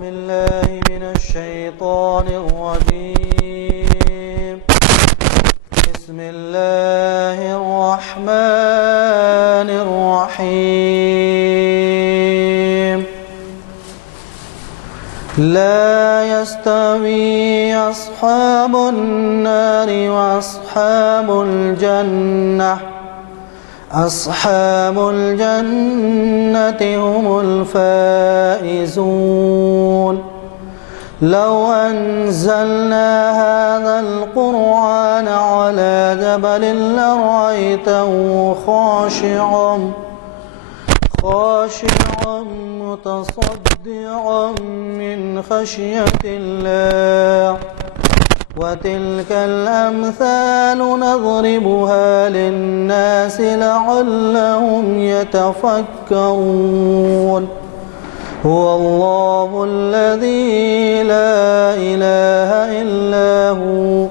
بالله من الشيطان الرجيم. بسم الله الرحمن الرحيم. لا يستوي أصحاب النار وأصحاب الجنة أصحاب الجنة هم الفائزون. لو أنزلنا هذا القرآن على جبل لرأيته خاشعا متصدعا من خشية الله. وتلك الأمثال نضربها للناس لعلهم يتفكرون. هو الله الذي لا إله إلا هو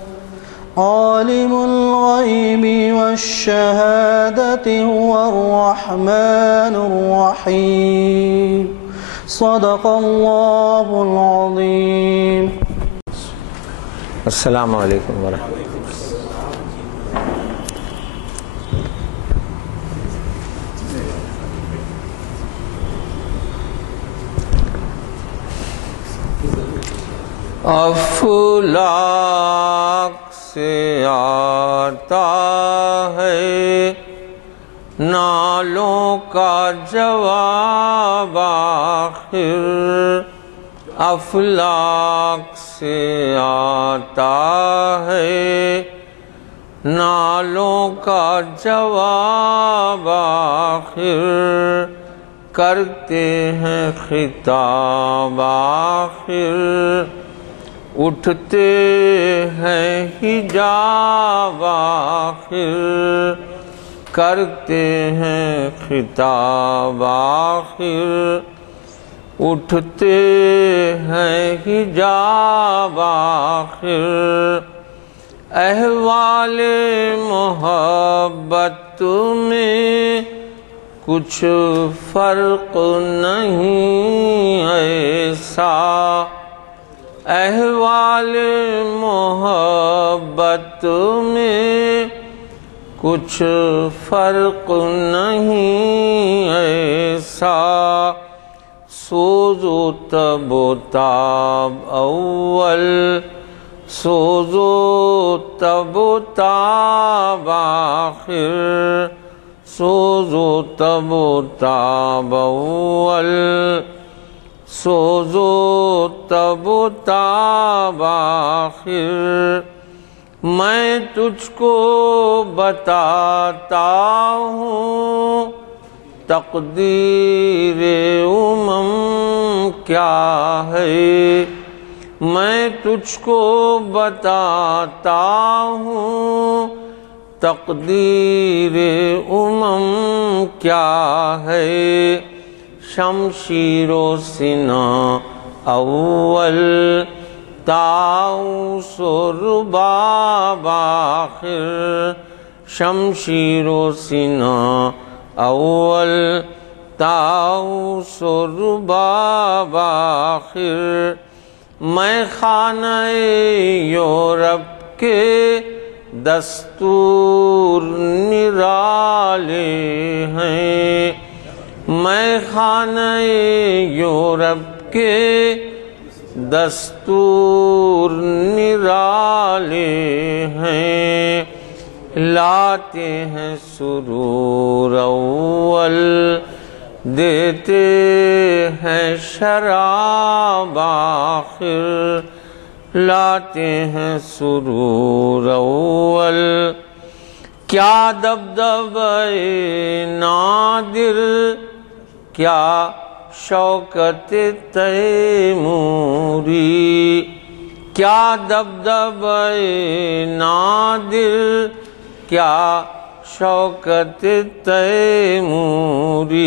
عالم الغيب والشهادة هو الرحمن الرحيم. صدق الله العظيم. السلام علیکم ورحمۃ اللہ. افلاک سے آتا ہے نالوں کا جواب آخر. افلاک سے آتا ہے نالوں کا جواب آخر. کرتے ہیں خطاب آخر اٹھتے ہیں حجاب آخر. کرتے ہیں خطاب آخر اٹھتے ہیں حجاب آخر. احوال محبت میں کچھ فرق نہیں ایسا. احوال محبت میں کچھ فرق نہیں ایسا. سوز و تب و تاب اول سوز و تب و تاب آخر. سوز و تب و تاب اول سوز و تب و تاب آخر. میں تجھ کو بتاتا ہوں تقدیر امم کیا ہے. میں تجھ کو بتاتا ہوں تقدیر امم کیا ہے. شمشیر و سنا اول طاؤس و رباب آخر. شمشیر و سنا اول طاؤس و رباب آخر. میں خانہ یورپ کے دستور نرالے ہیں. میں خانہ یورپ کے دستور نرالے ہیں. لاتے ہیں سرور اول دیتے ہیں شراب آخر. لاتے ہیں سرور اول کیا دبدبہ نادر کیا شوکت تیموری. کیا دبدبہ نادر کیا شوکت تیموری.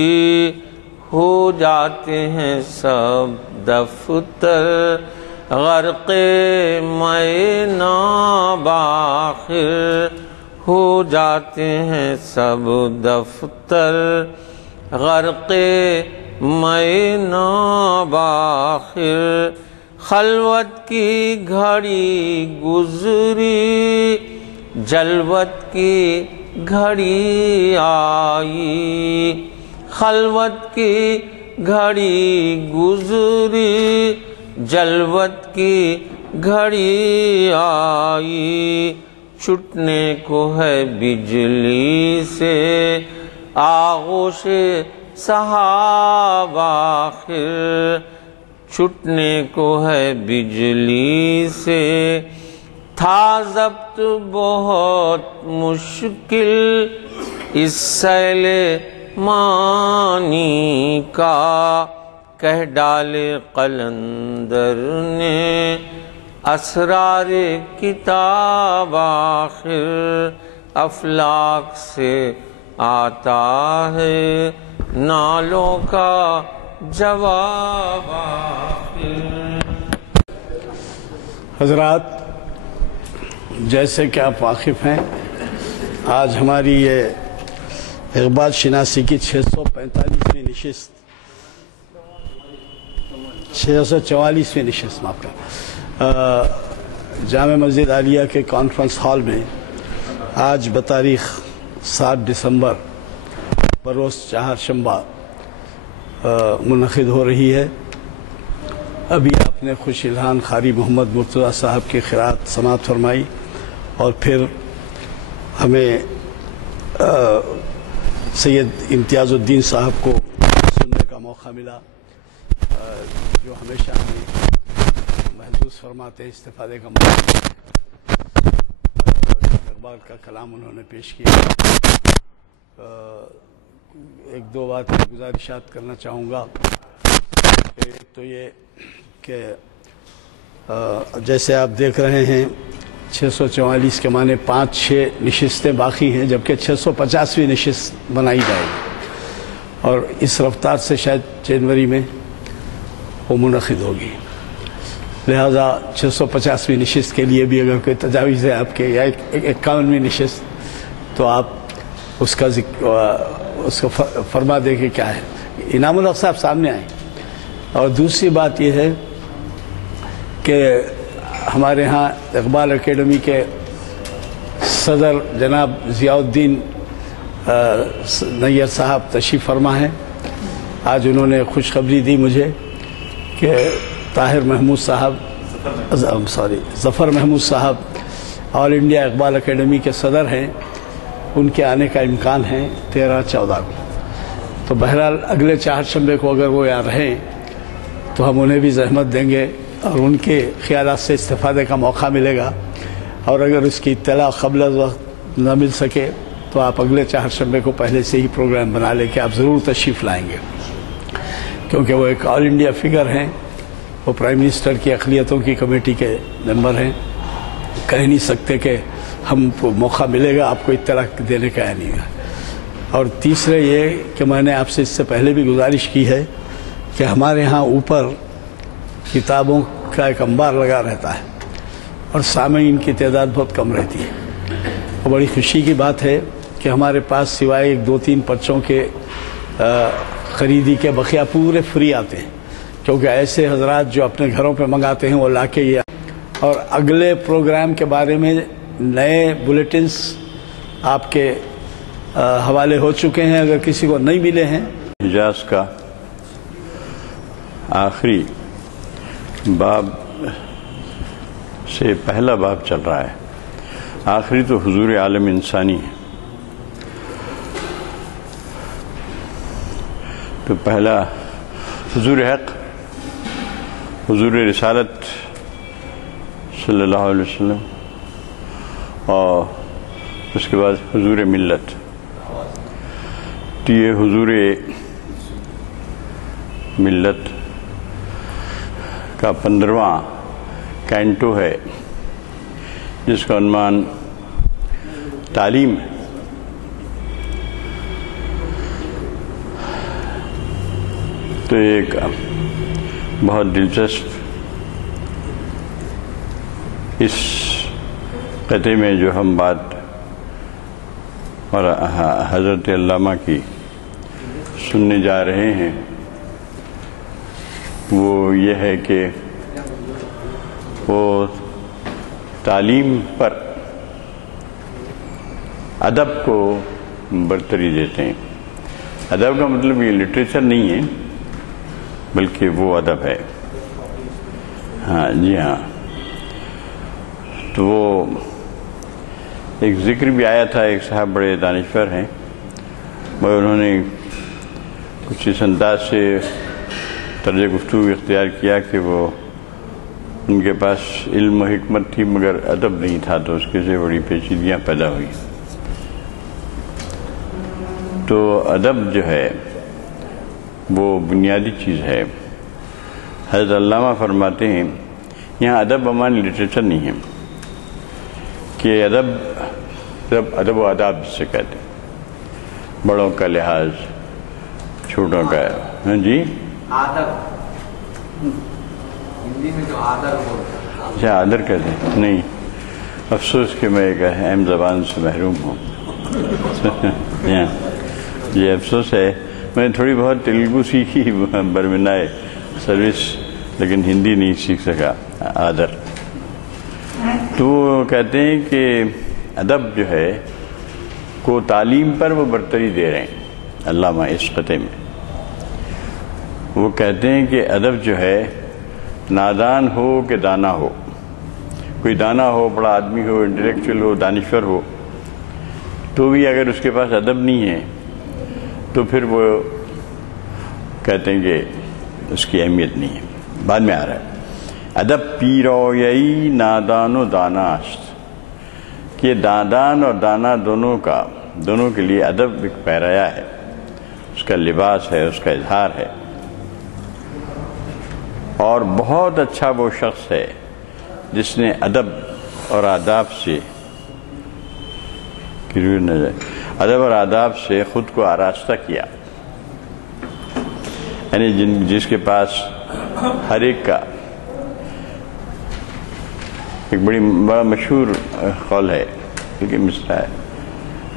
ہو جاتے ہیں سب دفتر غرق مے ناب آخر. ہو جاتے ہیں سب دفتر غرق میں ناباخر خلوت کی گھڑی گزری جلوت کی گھڑی آئی خلوت کی گھڑی گزری جلوت کی گھڑی آئی چھٹنے کو ہے بجلی سے آغوش سحاب آخر چھٹنے کو ہے بجلی سے تھا ضبط بہت مشکل اس سیل معنی کا کہہ ڈالے قلندر نے اسرار کتاب آخر افلاک سے آتا ہے نالوں کا جواب آخر۔ حضرات، جیسے کہ آپ واقف ہیں، آج ہماری یہ اقبال شناسی کی 645ویں نشست 644ویں نشست معاف کر جامع مسجد عالیہ کے کانفرنس ہال میں آج بتاریخ 7 دسمبر بروز چہارشنبہ منعقد ہو رہی ہے۔ ابھی آپ نے خوش الہان قاری محمد مرتضیٰ صاحب کی قرات سماعت فرمائی اور پھر ہمیں سید امتیاز الدین صاحب کو سننے کا موقع ملا، جو ہمیشہ ہمیں محظوظ فرماتے ہیں استفادے کا موقع۔ اقبال کا کلام انہوں نے پیش کیا۔ ایک دو بات گزارشات کرنا چاہوں گا۔ ایک تو یہ کہ جیسے آپ دیکھ رہے ہیں 644 کے معنی 5-6 نشستیں باقی ہیں، جبکہ 650ویں نشست بنائی جائے گی اور اس رفتار سے شاید جنوری میں وہ منعقد ہوگی۔ لہذا 650ویں نشست کے لیے بھی اگر کوئی تجاویز ہے آپ کے یا 51ویں نشست تو آپ اس کا فرما دیں کہ کیا ہے۔ انعام الحق صاحب سامنے آئیں۔ اور دوسری بات یہ ہے کہ ہمارے ہاں اقبال اکیڈمی کے صدر جناب ضیاء الدین نیر صاحب تشریف فرما ہیں۔ آج انہوں نے خوشخبری دی مجھے کہ ظفر محمود صاحب آل انڈیا اقبال اکیڈمی کے صدر ہیں، ان کے آنے کا امکان ہے 13-14 کو۔ تو بہرحال اگلے چہارشنبے کو اگر وہ یہاں رہیں تو ہم انہیں بھی زحمت دیں گے اور ان کے خیالات سے استفادے کا موقع ملے گا، اور اگر اس کی اطلاع قبل از وقت نہ مل سکے تو آپ اگلے چہارشنبے کو پہلے سے ہی پروگرام بنا لیں کہ آپ ضرور تشریف لائیں گے، کیونکہ وہ ایک آل انڈیا فگر ہیں، وہ پرائم منسٹر کی اقلیتوں کی کمیٹی کے ممبر ہیں۔ کہہ نہیں سکتے کہ ہم کو موقع ملے گا آپ کو اطلاع دینے کا یا نہیں۔ اور تیسرے یہ کہ میں نے آپ سے اس سے پہلے بھی گزارش کی ہے کہ ہمارے ہاں اوپر کتابوں کا ایک انبار لگا رہتا ہے اور سامعین کی تعداد بہت کم رہتی ہے۔ اور بڑی خوشی کی بات ہے کہ ہمارے پاس سوائے 1-2-3 پرچوں کے خریدی کے بقیہ پورے فری آتے ہیں، کیونکہ ایسے حضرات جو اپنے گھروں پہ منگاتے ہیں وہ لا کے یہ۔ اور اگلے پروگرام کے بارے میں نئے بلیٹنز آپ کے حوالے ہو چکے ہیں، اگر کسی کو نہیں ملے ہیں۔ حجاز کا آخری باب سے پہلا باب چل رہا ہے۔ آخری تو حضور عالم انسانی ہے، تو پہلا حضور حق، حضور رسالت صلی اللہ علیہ وسلم، اور اس کے بعد حضور ملت۔ تو یہ حضور ملت کا 15واں کینٹو ہے، جس کا عنوان تعلیم ہے۔ تو ایک بہت دلچسپ اس قطعے میں جو ہم بات اور حضرت علامہ کی سننے جا رہے ہیں، وہ یہ ہے کہ وہ تعلیم پر ادب کو برتری دیتے ہیں. ادب کا مطلب یہ لٹریچر نہیں ہے بلکہ وہ ادب ہے. ہاں جی ہاں. تو وہ ایک ذکر بھی آیا تھا، ایک صاحب بڑے دانشور ہیں مگر انہوں نے کچھ اس انداز سے طرز گفتگو اختیار کیا کہ وہ ان کے پاس علم و حکمت تھی مگر ادب نہیں تھا، تو اس کے سے بڑی پیچیدگیاں پیدا ہوئی. تو ادب جو ہے وہ بنیادی چیز ہے. حضرت علامہ فرماتے ہیں یہاں ادب ہماری لٹریچر نہیں ہے کہ ادب و آداب جس سے کہتے ہیں، بڑوں کا لحاظ، چھوٹوں کا. ہاں جی آدب ہندی میں جو آدر بولتے ہیں. اچھا آدر کہتے ہیں. نہیں، افسوس کہ میں ایک اہم زبان سے محروم ہوں. یہ افسوس ہے. میں نے تھوڑی بہت تیلگو سیکھی برمنائے سروس، لیکن ہندی نہیں سیکھ سکا. آدر تو وہ کہتے ہیں کہ ادب جو ہے کو تعلیم پر وہ برتری دے رہے ہیں علامہ اس خطے میں. وہ کہتے ہیں کہ ادب جو ہے نادان ہو کہ دانا ہو، کوئی دانا ہو، بڑا آدمی ہو، انٹلیکچوئل ہو، دانشور ہو، تو بھی اگر اس کے پاس ادب نہیں ہے تو پھر وہ کہتے ہیں کہ اس کی اہمیت نہیں ہے. بعد میں آ رہا ہے ادب پیرویئی نادان و داناست، کہ نادان اور دانا دونوں کے لیے ادب ایک پیرایا ہے، اس کا لباس ہے، اس کا اظہار ہے. اور بہت اچھا وہ شخص ہے جس نے ادب اور آداب سے خود کو آراستہ کیا. یعنی جس کے پاس ہر ایک کا ایک بڑا مشہور قول ہے، ایک مصرع ہے،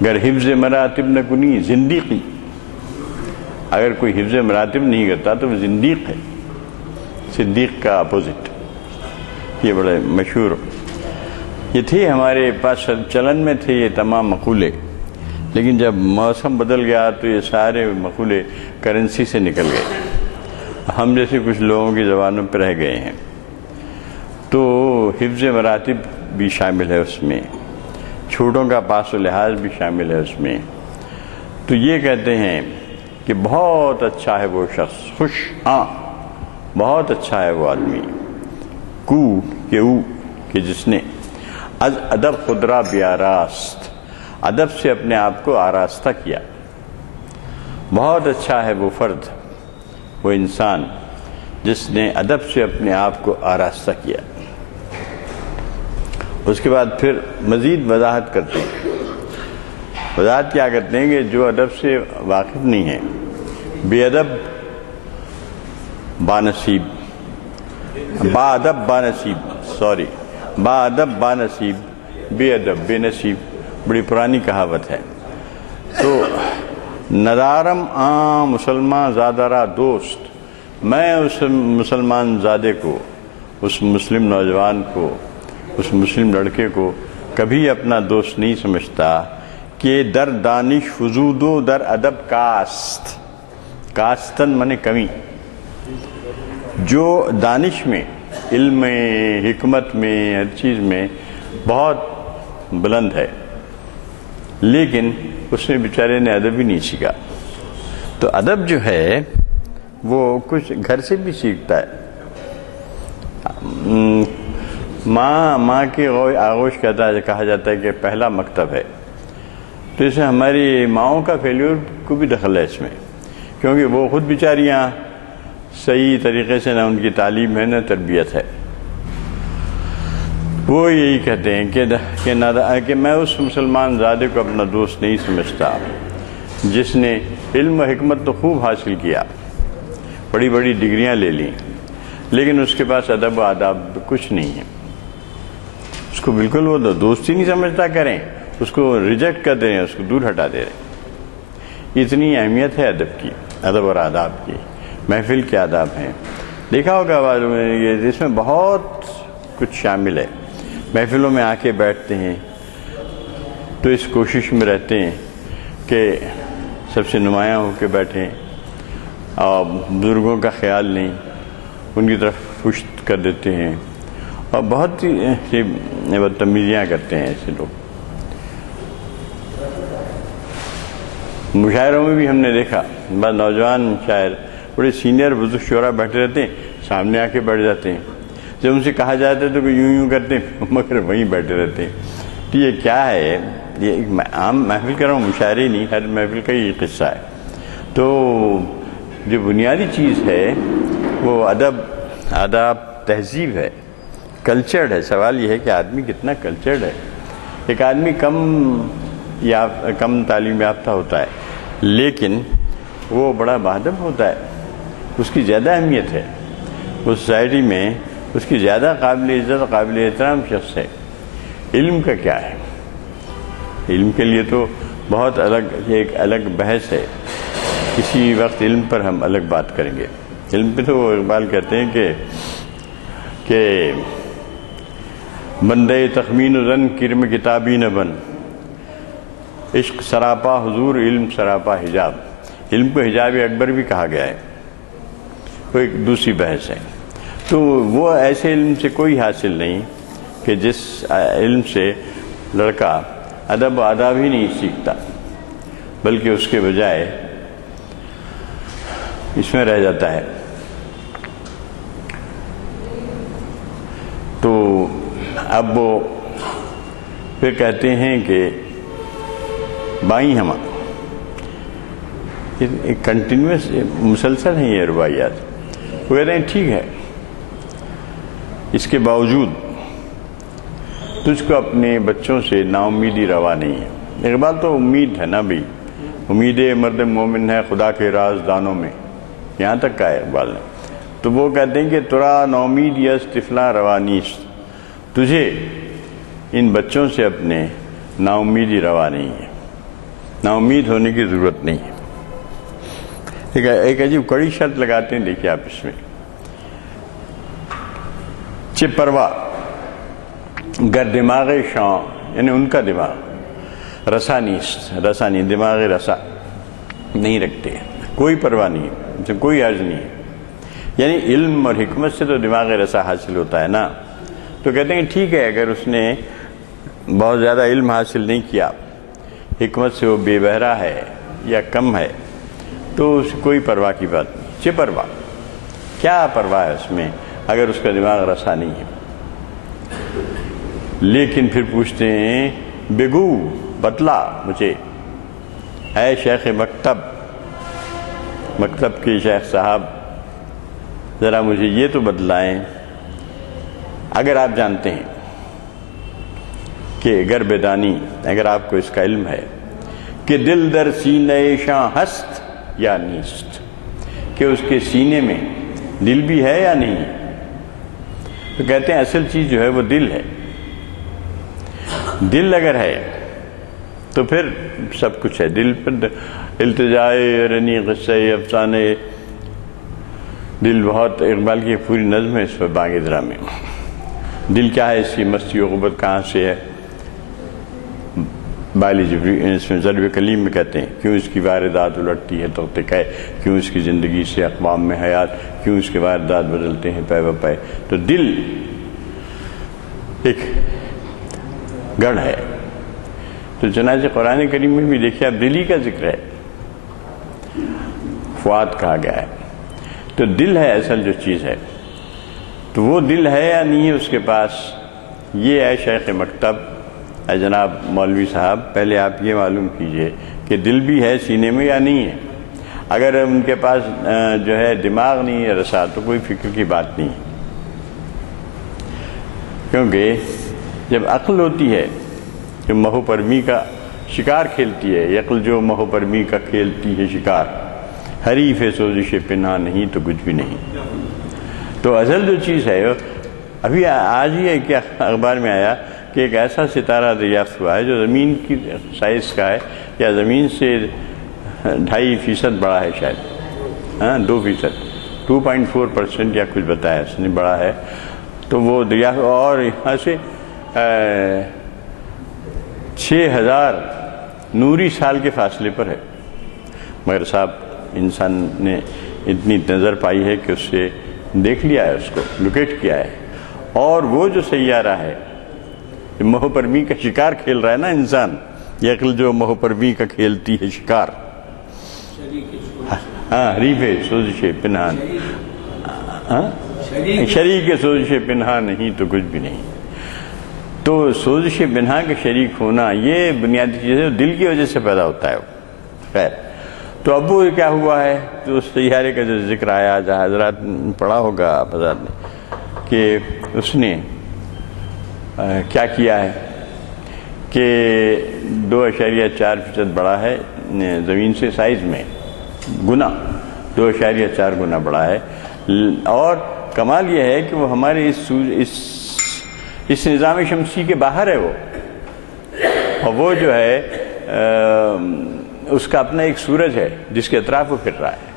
گر حفظ مراتب نہ کنی زندیقی. اگر کوئی حفظ مراتب نہیں کرتا تو وہ زندیق ہے، صدیق کا اپوزٹ. یہ بڑے مشہور یہ تھے ہمارے پاس، چلن میں تھے یہ تمام مقولے، لیکن جب موسم بدل گیا تو یہ سارے مقولے کرنسی سے نکل گئے، ہم جیسے کچھ لوگوں کی زبانوں پہ رہ گئے ہیں. تو حفظ مراتب بھی شامل ہے اس میں، چھوٹوں کا پاس و لحاظ بھی شامل ہے اس میں. تو یہ کہتے ہیں کہ بہت اچھا ہے وہ شخص، خوش بہت اچھا ہے وہ آدمی، کہ جس نے از ادب خود را بیاراست، ادب سے اپنے آپ کو آراستہ کیا. بہت اچھا ہے وہ فرد، وہ انسان جس نے ادب سے اپنے آپ کو آراستہ کیا. اس کے بعد پھر مزید وضاحت کرتے ہیں. وضاحت کیا کرتے ہیں کہ جو ادب سے واقف نہیں ہے، بے ادب بانصیب، با ادب بانصیب، بے ادب بے نصیب. بڑی پرانی کہاوت ہے. تو ندارم مسلمان زادہ را دوست، میں اس مسلمان زادے کو، اس مسلم نوجوان کو، اس مسلم لڑکے کو کبھی اپنا دوست نہیں سمجھتا کہ در دانش فزود و در ادب کاست. کاستن منے کمی، جو دانش میں، علم میں، حکمت میں، ہر چیز میں بہت بلند ہے، لیکن اس نے بیچارے نے ادب ہی نہیں سیکھا. تو ادب جو ہے وہ کچھ گھر سے بھی سیکھتا ہے. ماں کے آغوش کہا جاتا ہے کہ پہلا مکتب ہے. تو اسے ہماری ماؤں کا فیلیور کو بھی دخل ہے اس میں، کیونکہ وہ خود بیچاریاں صحیح طریقے سے نہ ان کی تعلیم ہے نہ تربیت ہے. وہ یہی کہتے ہیں کہ میں اس مسلمان زادے کو اپنا دوست نہیں سمجھتا جس نے علم و حکمت تو خوب حاصل کیا، بڑی بڑی ڈگریاں لے لیں، لیکن اس کے پاس ادب و آداب کچھ نہیں ہے. اس کو بالکل وہ دوست ہی نہیں سمجھتا، کریں اس کو ریجیکٹ کر دے رہے ہیں، اس کو دور ہٹا دے رہے ہیں. اتنی اہمیت ہے ادب کی، ادب اور آداب کی. محفل کے آداب ہیں، دیکھا ہوگا معلوم ہے یہ اس میں بہت کچھ شامل ہے. محفلوں میں آ کے بیٹھتے ہیں تو اس کوشش میں رہتے ہیں کہ سب سے نمایاں ہو کے بیٹھیں اور بزرگوں کا خیال نہیں، ان کی طرف پشت کر دیتے ہیں اور بہت سی بدتمیزیاں کرتے ہیں ایسے لوگ. مشاعروں میں بھی ہم نے دیکھا بعض نوجوان شاعر بڑے سینئر بزرگ شعراء بیٹھے رہتے ہیں، سامنے آ کے بیٹھ جاتے ہیں. جب ان سے کہا جاتا ہے تو یوں یوں کرتے ہیں مگر وہیں بیٹھے رہتے ہیں. تو یہ کیا ہے؟ یہ عام محفل کر رہا ہوں، مشاعرے نہیں، ہر محفل کا یہ قصہ ہے. تو جو بنیادی چیز ہے وہ ادب، آداب، تہذیب ہے، کلچرڈ ہے. سوال یہ ہے کہ آدمی کتنا کلچرڈ ہے. ایک آدمی کم تعلیم یافتہ ہوتا ہے لیکن وہ بڑا باادب ہوتا ہے، اس کی زیادہ اہمیت ہے، اس سوسائٹی میں اس کی زیادہ قابل عزت، قابل احترام شخص ہے. علم کا کیا ہے؟ علم کے لیے تو بہت ایک الگ بحث ہے. کسی وقت علم پر ہم الگ بات کریں گے. علم پہ تو اقبال کہتے ہیں کہ بندے تخمین و زن کرم کتابی نہ بن، عشق سراپا حضور علم سراپا حجاب. علم کو حجاب اکبر بھی کہا گیا ہے، وہ ایک دوسری بحث ہے. تو وہ ایسے علم سے کوئی حاصل نہیں کہ جس علم سے لڑکا ادب و آداب ہی نہیں سیکھتا بلکہ اس کے بجائے اس میں رہ جاتا ہے. تو اب وہ پھر کہتے ہیں کہ بائیں ہما ایک کنٹینیوس مسلسل ہیں یہ روایات. وہ کہتے ہیں ٹھیک ہے، اس کے باوجود تجھ کو اپنے بچوں سے نا امیدی روا نہیں ہے. اقبال تو امید ہے نا بھائی، امید مرد مومن ہے خدا کے راز دانوں میں، یہاں تک کہا ہے اقبال نے. تو وہ کہتے ہیں کہ ترا نا امید یس طفلا روا نیست، تجھے ان بچوں سے اپنے نا امیدی روا نہیں ہے، نا امید ہونے کی ضرورت نہیں ہے. ایک عجیب کڑی شرط لگاتے ہیں، دیکھیے آپ اس میں، چپ پروا گر دماغ شاں، یعنی ان کا دماغ رسا نہیں، دماغ رسا نہیں رکھتے، کوئی پرواہ نہیں، ان سے کوئی عرض نہیں ہے. یعنی علم اور حکمت سے تو دماغ رسا حاصل ہوتا ہے نا. تو کہتے ہیں ٹھیک ہے، اگر اس نے بہت زیادہ علم حاصل نہیں کیا، حکمت سے وہ بے بہرا ہے یا کم ہے، تو اس کوئی پرواہ کی بات نہیں. چہ پرواہ، کیا پرواہ ہے اس میں اگر اس کا دماغ رسا نہیں ہے. لیکن پھر پوچھتے ہیں بگو، بتلا مجھے اے شیخ مکتب کے شیخ صاحب، ذرا مجھے یہ تو بتلائیں، اگر آپ جانتے ہیں کہ اگر بیدانی، اگر آپ کو اس کا علم ہے کہ دل در سینہ شاں ہست یا نیست، کہ اس کے سینے میں دل بھی ہے یا نہیں. تو کہتے ہیں اصل چیز جو ہے وہ دل ہے. دل اگر ہے تو پھر سب کچھ ہے. دل پر التجائے رنی قصے افسانے، دل بہت، اقبال کی پوری نظم ہے اس پر بانگ درا میں. دل کیا ہے، اس کی مستی و غبت کہاں سے ہے. بالی جبری اس میں ضرب کلیم میں کہتے ہیں کیوں اس کی واردات الٹتی ہے تو ہے، کیوں اس کی زندگی سے اقوام میں حیات، کیوں اس کے واردات بدلتے ہیں پے و پے. تو دل ایک گڑھ ہے. تو چنانچہ قرآن کریم میں بھی دیکھیے اب دلی کا ذکر ہے، فؤاد کہا گیا ہے. تو دل ہے اصل جو چیز ہے. تو وہ دل ہے یا نہیں ہے اس کے پاس، یہ ہے شیخ مکتب. اے جناب مولوی صاحب، پہلے آپ یہ معلوم کیجئے کہ دل بھی ہے سینے میں یا نہیں ہے. اگر ان کے پاس جو ہے دماغ نہیں ہے رسا، تو کوئی فکر کی بات نہیں. کیونکہ جب عقل ہوتی ہے جو مہو پرمی کا شکار کھیلتی ہے، عقل جو مہو پرمی کا کھیلتی ہے شکار، حریف سوزش پنہاں نہیں تو کچھ بھی نہیں. تو اصل جو چیز ہے، ابھی آج ہی کیا اخبار میں آیا کہ ایک ایسا ستارہ دریافت ہوا ہے جو زمین کی سائز کا ہے، یا زمین سے 2.5% بڑا ہے شاید، 2%. 2.4% یا کچھ بتایا اس نے بڑا ہے. تو وہ دریا اور یہاں سے 6000 نوری سال کے فاصلے پر ہے. مگر صاحب انسان نے اتنی نظر پائی ہے کہ اس سے دیکھ لیا ہے, اس کو لوکیٹ کیا ہے. اور وہ جو سیارہ ہے, مہ پرمی کا شکار کھیل رہا ہے نا انسان, یہ عقل جو مہ پرمی کا کھیلتی ہے شکار, ہاں ریفے سوزش پنہان, شریک سوزش پنہان نہیں تو کچھ بھی نہیں. تو سوزش پنہا کے شریک ہونا یہ بنیادی چیز ہے, دل کی وجہ سے پیدا ہوتا ہے. خیر, تو اب وہ کیا ہوا ہے, تو اس سیارے کا جو ذکر آیا, جہاں حضرات پڑھا ہوگا آپ حضرات نے, کہ اس نے کیا کیا ہے کہ 2.4% بڑا ہے زمین سے سائز میں, گنا 2.4 گنا بڑا ہے. اور کمال یہ ہے کہ وہ ہمارے اس نظام شمسی کے باہر ہے وہ, اور وہ جو ہے اس کا اپنا ایک سورج ہے جس کے اطراف وہ پھر رہا ہے.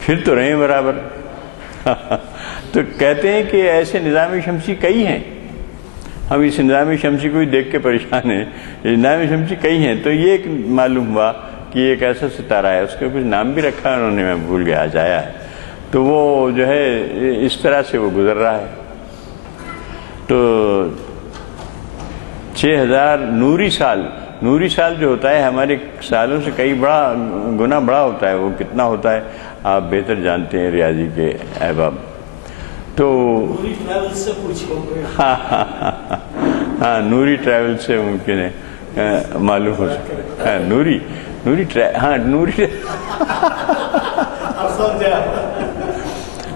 پھر تو رہے برابر. تو کہتے ہیں کہ ایسے نظام شمسی کئی ہیں, ہم اس نظام شمسی کو ہی دیکھ کے پریشان ہیں. نظام شمسی کئی ہیں, تو یہ ایک معلوم ہوا کہ ایک ایسا ستارہ ہے, اس کا کچھ نام بھی رکھا ہے انہوں نے, میں بھول گیا, آیا ہے. تو وہ جو ہے اس طرح سے وہ گزر رہا ہے. تو 6000 نوری سال جو ہوتا ہے ہمارے سالوں سے کئی گنا بڑا ہوتا ہے. وہ کتنا ہوتا ہے آپ بہتر جانتے ہیں ریاضی کے احباب. تو ہاں نوری ٹریول سے ممکن ہے معلوم ہو سکے. ہاں نوری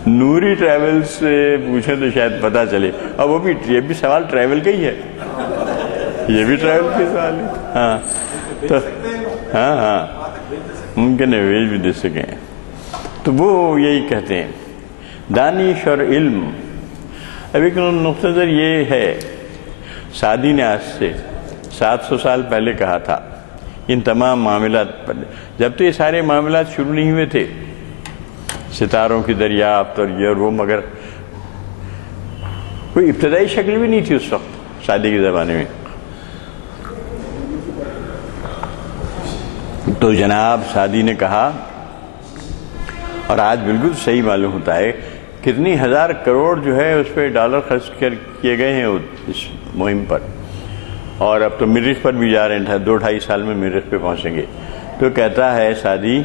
نوری ٹریول سے پوچھیں تو شاید پتہ چلے. اور وہ بھی یہ بھی سوال ٹریول کا ہی ہے, یہ بھی ٹریول کے سوال ہے. ہاں تو ہاں ممکن ہے بھیج بھی دے سکیں. تو وہ یہی کہتے ہیں دانش اور علم. اب ایک نقطہ نظر یہ ہے, سعدی نے آج سے 700 سال پہلے کہا تھا ان تمام معاملات پر, جب تو یہ سارے معاملات شروع نہیں ہوئے تھے, ستاروں کی دریافت اور یہ اور وہ, مگر کوئی ابتدائی شکل بھی نہیں تھی اس وقت سعدی کے زمانے میں. تو جناب سعدی نے کہا, اور آج بالکل صحیح معلوم ہوتا ہے, کتنی ہزار کروڑ جو ہے اس پہ ڈالر خرچ کیے گئے ہیں اس مہم پر. اور اب تو مریخ پر بھی جا رہے ہیں, 2-2.5 سال میں مریخ پہ پہنچیں گے. تو کہتا ہے سعدی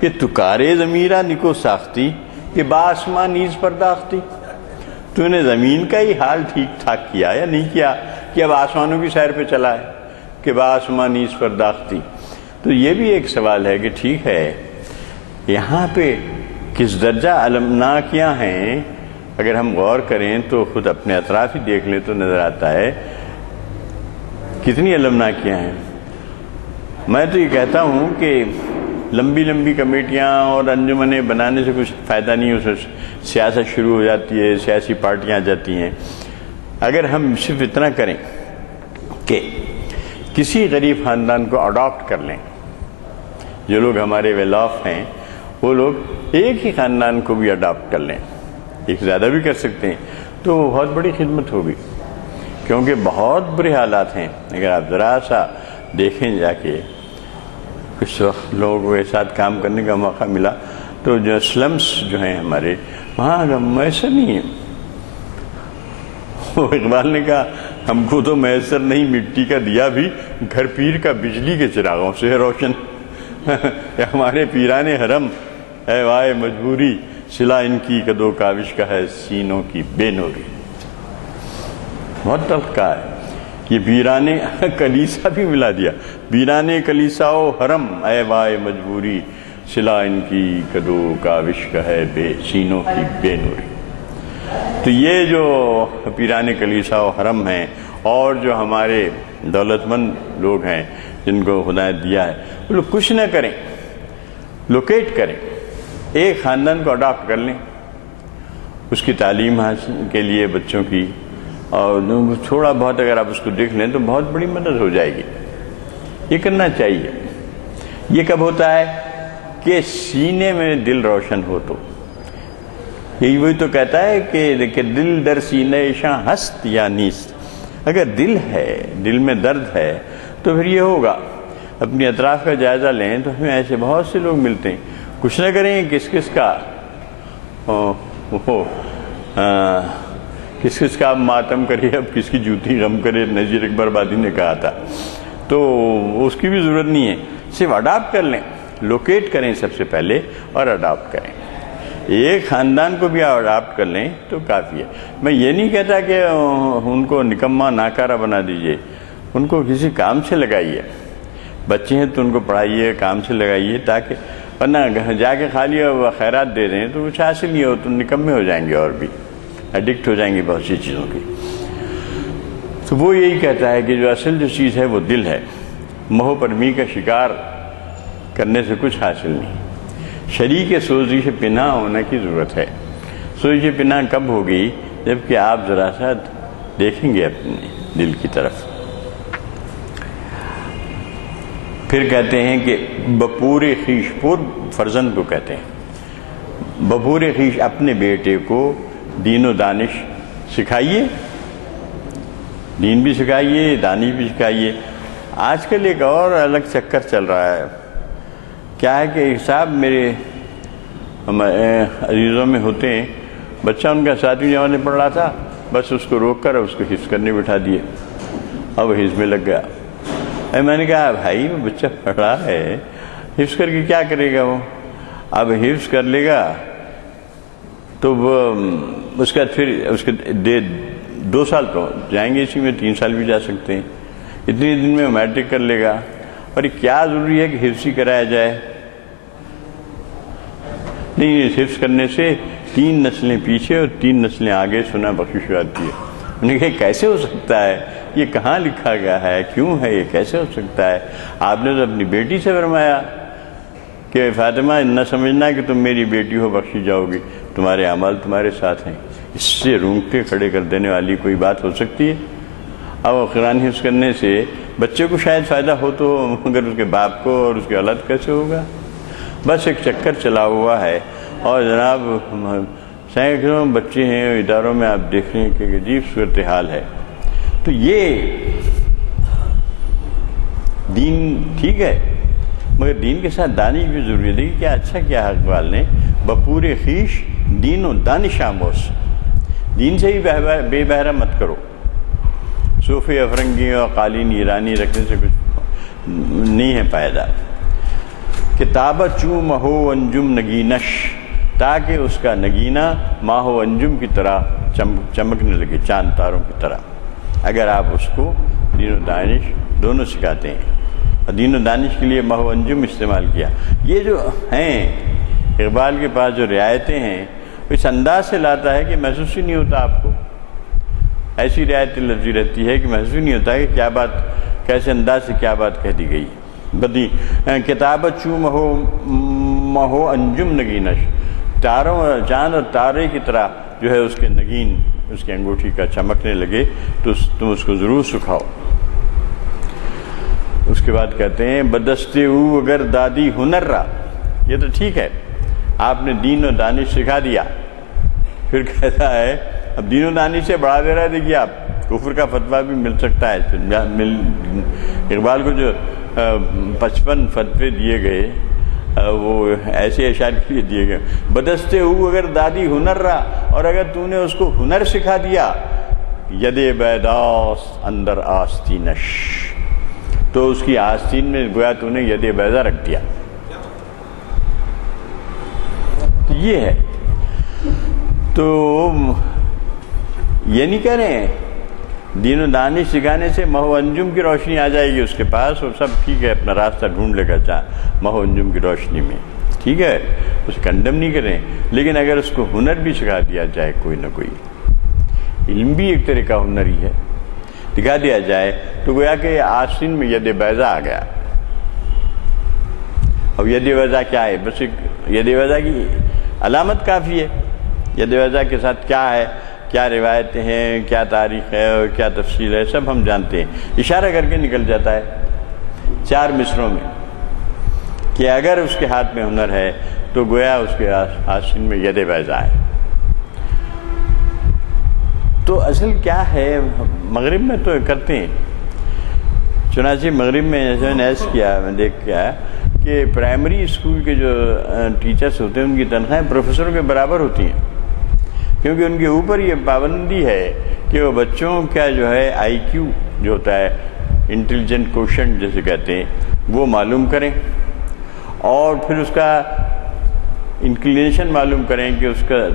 کہ تکارے زمیرہ نکو ساختی کہ بآسمان نیز پرداختی. تو نے زمین کا ہی حال ٹھیک ٹھاک کیا یا نہیں کیا کہ اب آسمانوں کی سیر پہ چلا ہے کہ بآسمان نیز پرداختی. تو یہ بھی ایک سوال ہے کہ ٹھیک ہے یہاں پہ کس درجہ المناکیاں ہیں. اگر ہم غور کریں تو خود اپنے اطراف ہی دیکھ لیں تو نظر آتا ہے کتنی المناکیاں ہیں. میں تو یہ کہتا ہوں کہ لمبی کمیٹیاں اور انجمنیں بنانے سے کچھ فائدہ نہیں, اس میں سیاست شروع ہو جاتی ہے, سیاسی پارٹیاں آ جاتی ہیں. اگر ہم صرف اتنا کریں کہ کسی غریب خاندان کو اڈاپٹ کر لیں, جو لوگ ہمارے ویل آف ہیں وہ لوگ ایک ہی خاندان کو بھی اڈاپٹ کر لیں, ایک زیادہ بھی کر سکتے ہیں, تو وہ بہت بڑی خدمت ہوگی. کیونکہ بہت برے حالات ہیں. اگر آپ ذرا سا دیکھیں جا کے, کچھ وقت لوگوں کے ساتھ کام کرنے کا موقع ملا تو جو سلمس جو ہیں ہمارے وہاں میسر نہیں ہیں. اقبال نے کہا ہم کو تو میسر نہیں مٹی کا دیا بھی, گھر پیر کا بجلی کے چراغوں سے ہے روشن. ہمارے پیران حرم اے وائے مجبوری, صلہ ان کی کدو کاوش کا ہے سینوں کی بے نوری. بہت تلخ کا ہے یہ پیران کلیسا بھی ملا دیا, پیران کلیسا و حرم اے وائے مجبوری, صلہ ان کی کدو کاوش کا ہے سینوں کی بے نوری. تو یہ جو پیران کلیسا و حرم ہیں اور جو ہمارے دولت مند لوگ ہیں جن کو خدا نے دیا ہے, وہ لوگ کچھ نہ کریں, لوکیٹ کریں, ایک خاندان کو اڈاپٹ کر لیں, اس کی تعلیم حاصل کے لیے بچوں کی, اور تھوڑا بہت اگر آپ اس کو دیکھ لیں تو بہت بڑی مدد ہو جائے گی. یہ کرنا چاہیے. یہ کب ہوتا ہے کہ سینے میں دل روشن ہو تو یہی وہی تو کہتا ہے کہ دل در سینے شاں ہست یا نیست. اگر دل ہے، دل میں درد ہے تو پھر یہ ہوگا. اپنی اطراف کا جائزہ لیں تو ہمیں ایسے بہت سے لوگ ملتے ہیں، کچھ نہ کریں کس کس کا ماتم کرے، اب کس کی جوتی غم کرے، نذیر اکبر آبادی نے کہا تھا. تو اس کی بھی ضرورت نہیں ہے، صرف اڈاپٹ کر لیں، لوکیٹ کریں سب سے پہلے اور اڈاپٹ کریں. ایک خاندان کو بھی اڈاپٹ کر لیں تو کافی ہے. میں یہ نہیں کہتا کہ ان کو نکما ناکارہ بنا دیجئے، ان کو کسی کام سے لگائیے. بچے ہیں تو ان کو پڑھائیے، کام سے لگائیے، تاکہ ورنہ جا کے خالی خیرات دے دیں تو کچھ حاصل نہیں ہو تو نکمے ہو جائیں گے اور بھی ایڈکٹ ہو جائیں گے بہت سی چیزوں کی. تو وہ یہی کہتا ہے کہ جو اصل جو چیز ہے وہ دل ہے. موہ پرمی کا شکار کرنے سے کچھ حاصل نہیں. شریک سوزش پناہ ہونے کی ضرورت ہے. سوزش پناہ کب ہوگی؟ جبکہ آپ ذرا سا دیکھیں گے اپنے دل کی طرف. پھر کہتے ہیں کہ بپور خویش، پور فرزند کو کہتے ہیں، بپور خویش اپنے بیٹے کو دین و دانش سکھائیے، دین بھی سکھائیے، دانش بھی سکھائیے. آج کل ایک اور الگ چکر چل رہا ہے. کیا ہے کہ صاحب میرے عزیزوں میں ہوتے ہیں، بچہ ان کا 7ویں جماعت میں پڑھ رہا تھا، بس اس کو روک کر اس کو حفظ کرنے بٹھا دیے، اب حفظ میں لگ گیا. میں نے کہا بھائی وہ بچہ پڑھ رہا ہے، حفظ کر کے کیا کرے گا وہ؟ اب حفظ کر لے گا تو وہ اس کا پھر اس کے 2 سال تو جائیں گے اسی میں، 3 سال بھی جا سکتے ہیں. اتنے دن میں میٹرک کر لے گا. اور کیا ضروری ہے کہ حفظ ہی کرایا جائے؟ نہیں، حفظ کرنے سے 3 نسلیں پیچھے اور 3 نسلیں آگے سنا بخشش آتی ہے. انہوں نے کہا کیسے ہو سکتا ہے؟ یہ کہاں لکھا گیا ہے؟ کیوں ہے یہ؟ کیسے ہو سکتا ہے؟ آپ نے تو اپنی بیٹی سے فرمایا کہ فاطمہ نہ سمجھنا کہ تم میری بیٹی ہو بخشی جاؤ گی، تمہارے اعمال تمہارے ساتھ ہیں. اس سے رونگٹے کھڑے کر دینے والی کوئی بات ہو سکتی ہے؟ اب قرآن حفظ کرنے سے بچے کو شاید فائدہ ہو تو مگر اس کے باپ کو اور اس کے اولاد کیسے ہوگا؟ بس ایک چکر چلا ہوا ہے. اور جناب سینکڑوں بچے ہیں اداروں میں، آپ دیکھ رہے ہیں کہ عجیب صورتحال ہے. تو یہ دین ٹھیک ہے مگر دین کے ساتھ دانش بھی ضروری ہے. دیکھیے کیا اچھا کیا اقبال نے، بپور خویش دین و دانش آموز. دین سے ہی بے بہرا مت کرو. صوفی افرنگی اور قالین ایرانی رکھنے سے کچھ نہیں ہے فائدہ. کتاب چوں مہو انجم نگینش، تاکہ اس کا نگینہ ماہ و انجم کی طرح چمکنے لگے، چاند تاروں کی طرح. اگر آپ اس کو دین و دانش دونوں سکھاتے ہیں، اور دین و دانش کے لیے ماہ و انجم استعمال کیا. یہ جو ہیں اقبال کے پاس جو رعایتیں ہیں اس انداز سے لاتا ہے کہ محسوس ہی نہیں ہوتا آپ کو. ایسی رعایت لفظی رہتی ہے کہ محسوس نہیں ہوتا کہ کیا بات، کیسے انداز سے کیا بات کہہ دی گئی. بدی کتابت چوں مہو انجم نگینش، تاروں چاند اور تارے کی طرح جو ہے اس کے نگین، اس کی انگوٹھی کا چمکنے لگے تو تم اس کو ضرور سکھاؤ. اس کے بعد کہتے ہیں بدستے او اگر دادی ہنر را. یہ تو ٹھیک ہے، آپ نے دین و دانش سکھا دیا. پھر کہتا ہے اب دین و دانش سے بڑھا دے رہا ہے. دیکھیے آپ کفر کا فتویٰ بھی مل سکتا ہے. اقبال کو جو 55 فتوے دیے گئے وہ ایسے اشعار کے لیے دیے گئے. بدستے او اگر دادی ہنر را، اور اگر تو نے اس کو ہنر سکھا دیا، ید بیداس اندر آستینش، تو اس کی آستین میں گویا تو نے ید بیضا رکھ دیا. تو یہ ہے. تو یہ نہیں کہہ رہے ہیں دین و دانش سکھانے سے مہو انجم کی روشنی آ جائے گی اس کے پاس اور سب ٹھیک ہے، اپنا راستہ ڈھونڈ لے گا مہو انجم کی روشنی میں. ٹھیک ہے، اسے کنڈم نہیں کریں، لیکن اگر اس کو ہنر بھی سکھا دیا جائے، کوئی نہ کوئی علم بھی ایک طرح کا ہنر ہی ہے، دکھا دیا جائے تو گویا کہ آستین میں ید بیضا آ گیا. اب ید بیضا کیا ہے؟ بس ایک ید بیضا کی علامت کافی ہے. ید بیضا کے ساتھ کیا ہے، کیا روایتیں ہیں، کیا تاریخ ہے اور کیا تفصیل ہے، سب ہم جانتے ہیں. اشارہ کر کے نکل جاتا ہے 4 مصروں میں. کہ اگر اس کے ہاتھ میں ہنر ہے تو گویا اس کے آستین میں ید بیضا ہے۔ تو اصل کیا ہے، مغرب میں تو کرتے ہیں، چنانچہ مغرب میں جیسے نیس کیا میں دیکھ کیا کہ پرائمری اسکول کے جو ٹیچرز ہوتے ہیں ان کی تنخواہیں پروفیسروں کے برابر ہوتی ہیں، کیونکہ ان کے اوپر یہ پابندی ہے کہ وہ بچوں کا جو ہے آئی کیو جو ہوتا ہے انٹیلیجنٹ کوشنٹ جیسے کہتے ہیں وہ معلوم کریں، اور پھر اس کا انکلینیشن معلوم کریں کہ اس کا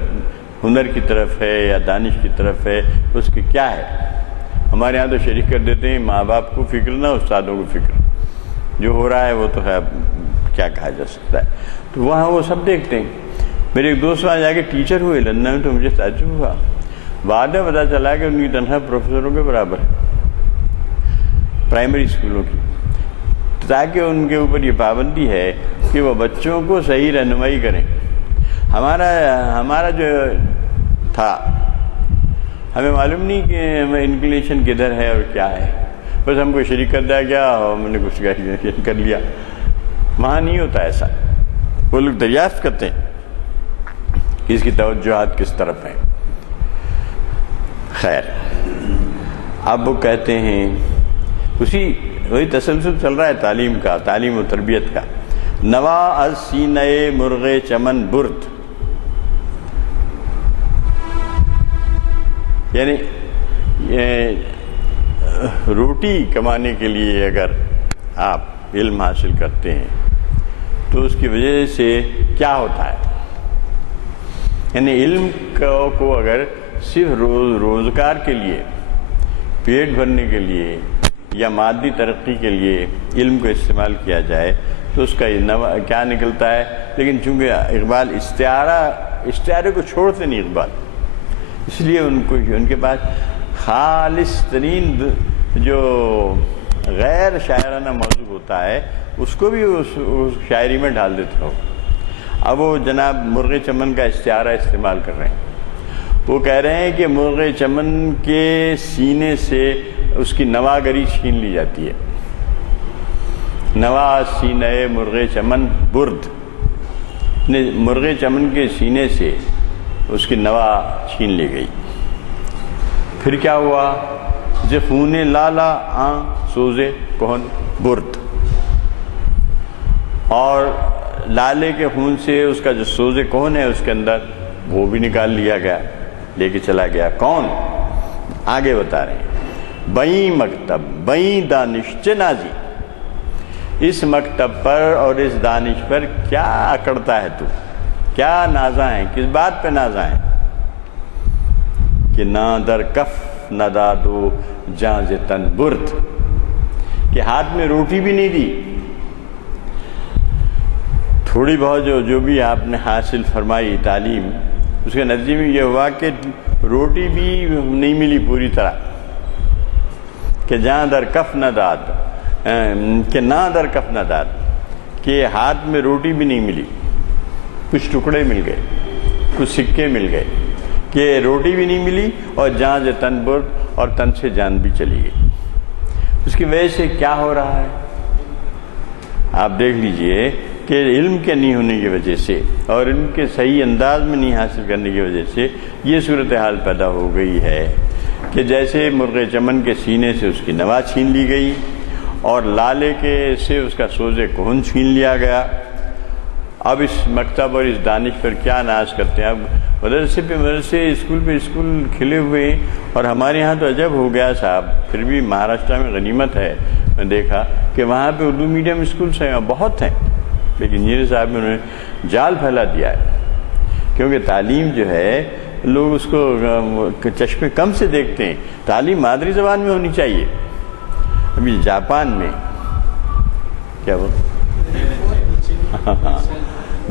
ہنر کی طرف ہے یا دانش کی طرف ہے، اس کی کیا ہے۔ ہمارے یہاں تو شریک کر دیتے ہیں، ماں باپ کو فکر نہ استادوں کو فکر، جو ہو رہا ہے وہ تو ہے، کیا کہا جا سکتا ہے۔ تو وہاں وہ سب دیکھتے ہیں۔ میرے ایک دوست وہاں جا کے ٹیچر ہوئے لندن میں، تو مجھے تعجب ہوا، بعد میں پتہ چلا کہ ان کی تنخواہ پروفیسروں کے برابر ہے پرائمری اسکولوں کی، تاکہ ان کے اوپر یہ پابندی ہے کہ وہ بچوں کو صحیح رہنمائی کریں۔ ہمارا جو تھا، ہمیں معلوم نہیں کہ انکلیشن کدھر ہے اور کیا ہے، بس ہم کو شریک کر دیا گیا اور ہم نے کچھ کر لیا۔ وہاں نہیں ہوتا ایسا، وہ لوگ دریافت کرتے ہیں کہ اس کی توجہات کس طرف ہیں۔ خیر، اب وہ کہتے ہیں وہی تسلسل چل رہا ہے تعلیم کا، تعلیم و تربیت کا۔ نوا از سینہ مرغ چمن برد، یعنی روٹی کمانے کے لیے اگر آپ علم حاصل کرتے ہیں تو اس کی وجہ سے کیا ہوتا ہے، یعنی علم کو اگر صرف روزگار کے لیے، پیٹ بھرنے کے لیے یا مادی ترقی کے لیے علم کو استعمال کیا جائے تو اس کا کیا نکلتا ہے۔ لیکن چونکہ اقبال استعارے کو چھوڑتے نہیں اقبال، اس لیے ان کے پاس خالص ترین جو غیر شاعرانہ موضوع ہوتا ہے اس کو بھی اس شاعری میں ڈال دیتے ہو۔ اب وہ جناب مرغ چمن کا استعارہ استعمال کر رہے ہیں، وہ کہہ رہے ہیں کہ مرغ چمن کے سینے سے اس کی نواگری چھین لی جاتی ہے۔ نوا سینہ مرغ چمن برد، مرغ چمن کے سینے سے اس کی نوا چھین لی گئی۔ پھر کیا ہوا؟ ز خون لالا آں سوزے کہن برد، اور لالے کے خون سے اس کا جو سوزے کون ہے اس کے اندر وہ بھی نکال لیا گیا، لے کے چلا گیا۔ کون؟ آگے بتا رہے ہیں، بئیں مکتب بئیں دانش نازی، اس مکتب پر اور اس دانش پر کیا اکڑتا ہے تو، کیا نازاں ہیں، کس بات پہ نازاں ہیں؟ کہ نہ در کف نہ دادو جاں ز تن برد، کہ ہاتھ میں روٹی بھی نہیں دی۔ تھوڑی بہت جو بھی آپ نے حاصل فرمائی تعلیم، اس کے نتیجے میں یہ ہوا کہ روٹی بھی نہیں ملی پوری طرح، کہ جہاں در کف نہ داد، کہ نہ در کف نہ داد، کہ ہاتھ میں روٹی بھی نہیں ملی، کچھ ٹکڑے مل گئے، کچھ سکے مل گئے، کہ روٹی بھی نہیں ملی اور جان سے تن برد، اور تن سے جان بھی چلی گئی۔ اس کی وجہ سے کیا ہو رہا ہے آپ دیکھ لیجئے کہ علم کے نہیں ہونے کی وجہ سے اور ان کے صحیح انداز میں نہیں حاصل کرنے کی وجہ سے یہ صورتحال پیدا ہو گئی ہے کہ جیسے مرغ چمن کے سینے سے اس کی نوا چھین لی گئی اور لالے کے سے اس کا سوز کہن چھین لیا گیا۔ اب اس مکتب اور اس دانش پر کیا ناز کرتے ہیں؟ اب مدرسے پہ مدرسے، اسکول پہ اسکول کھلے ہوئے ہیں، اور ہمارے ہاں تو عجب ہو گیا صاحب، پھر بھی مہاراشٹر میں غنیمت ہے، میں دیکھا کہ وہاں پہ اردو میڈیم اسکولس ہیں، بہت ہیں، لیکن انجینئر صاحب نے انہوں نے جال پھیلا دیا ہے، کیونکہ تعلیم جو ہے لوگ اس کو چشمے کم سے دیکھتے ہیں۔ تعلیم مادری زبان میں ہونی چاہیے۔ ابھی جاپان میں کیا وہ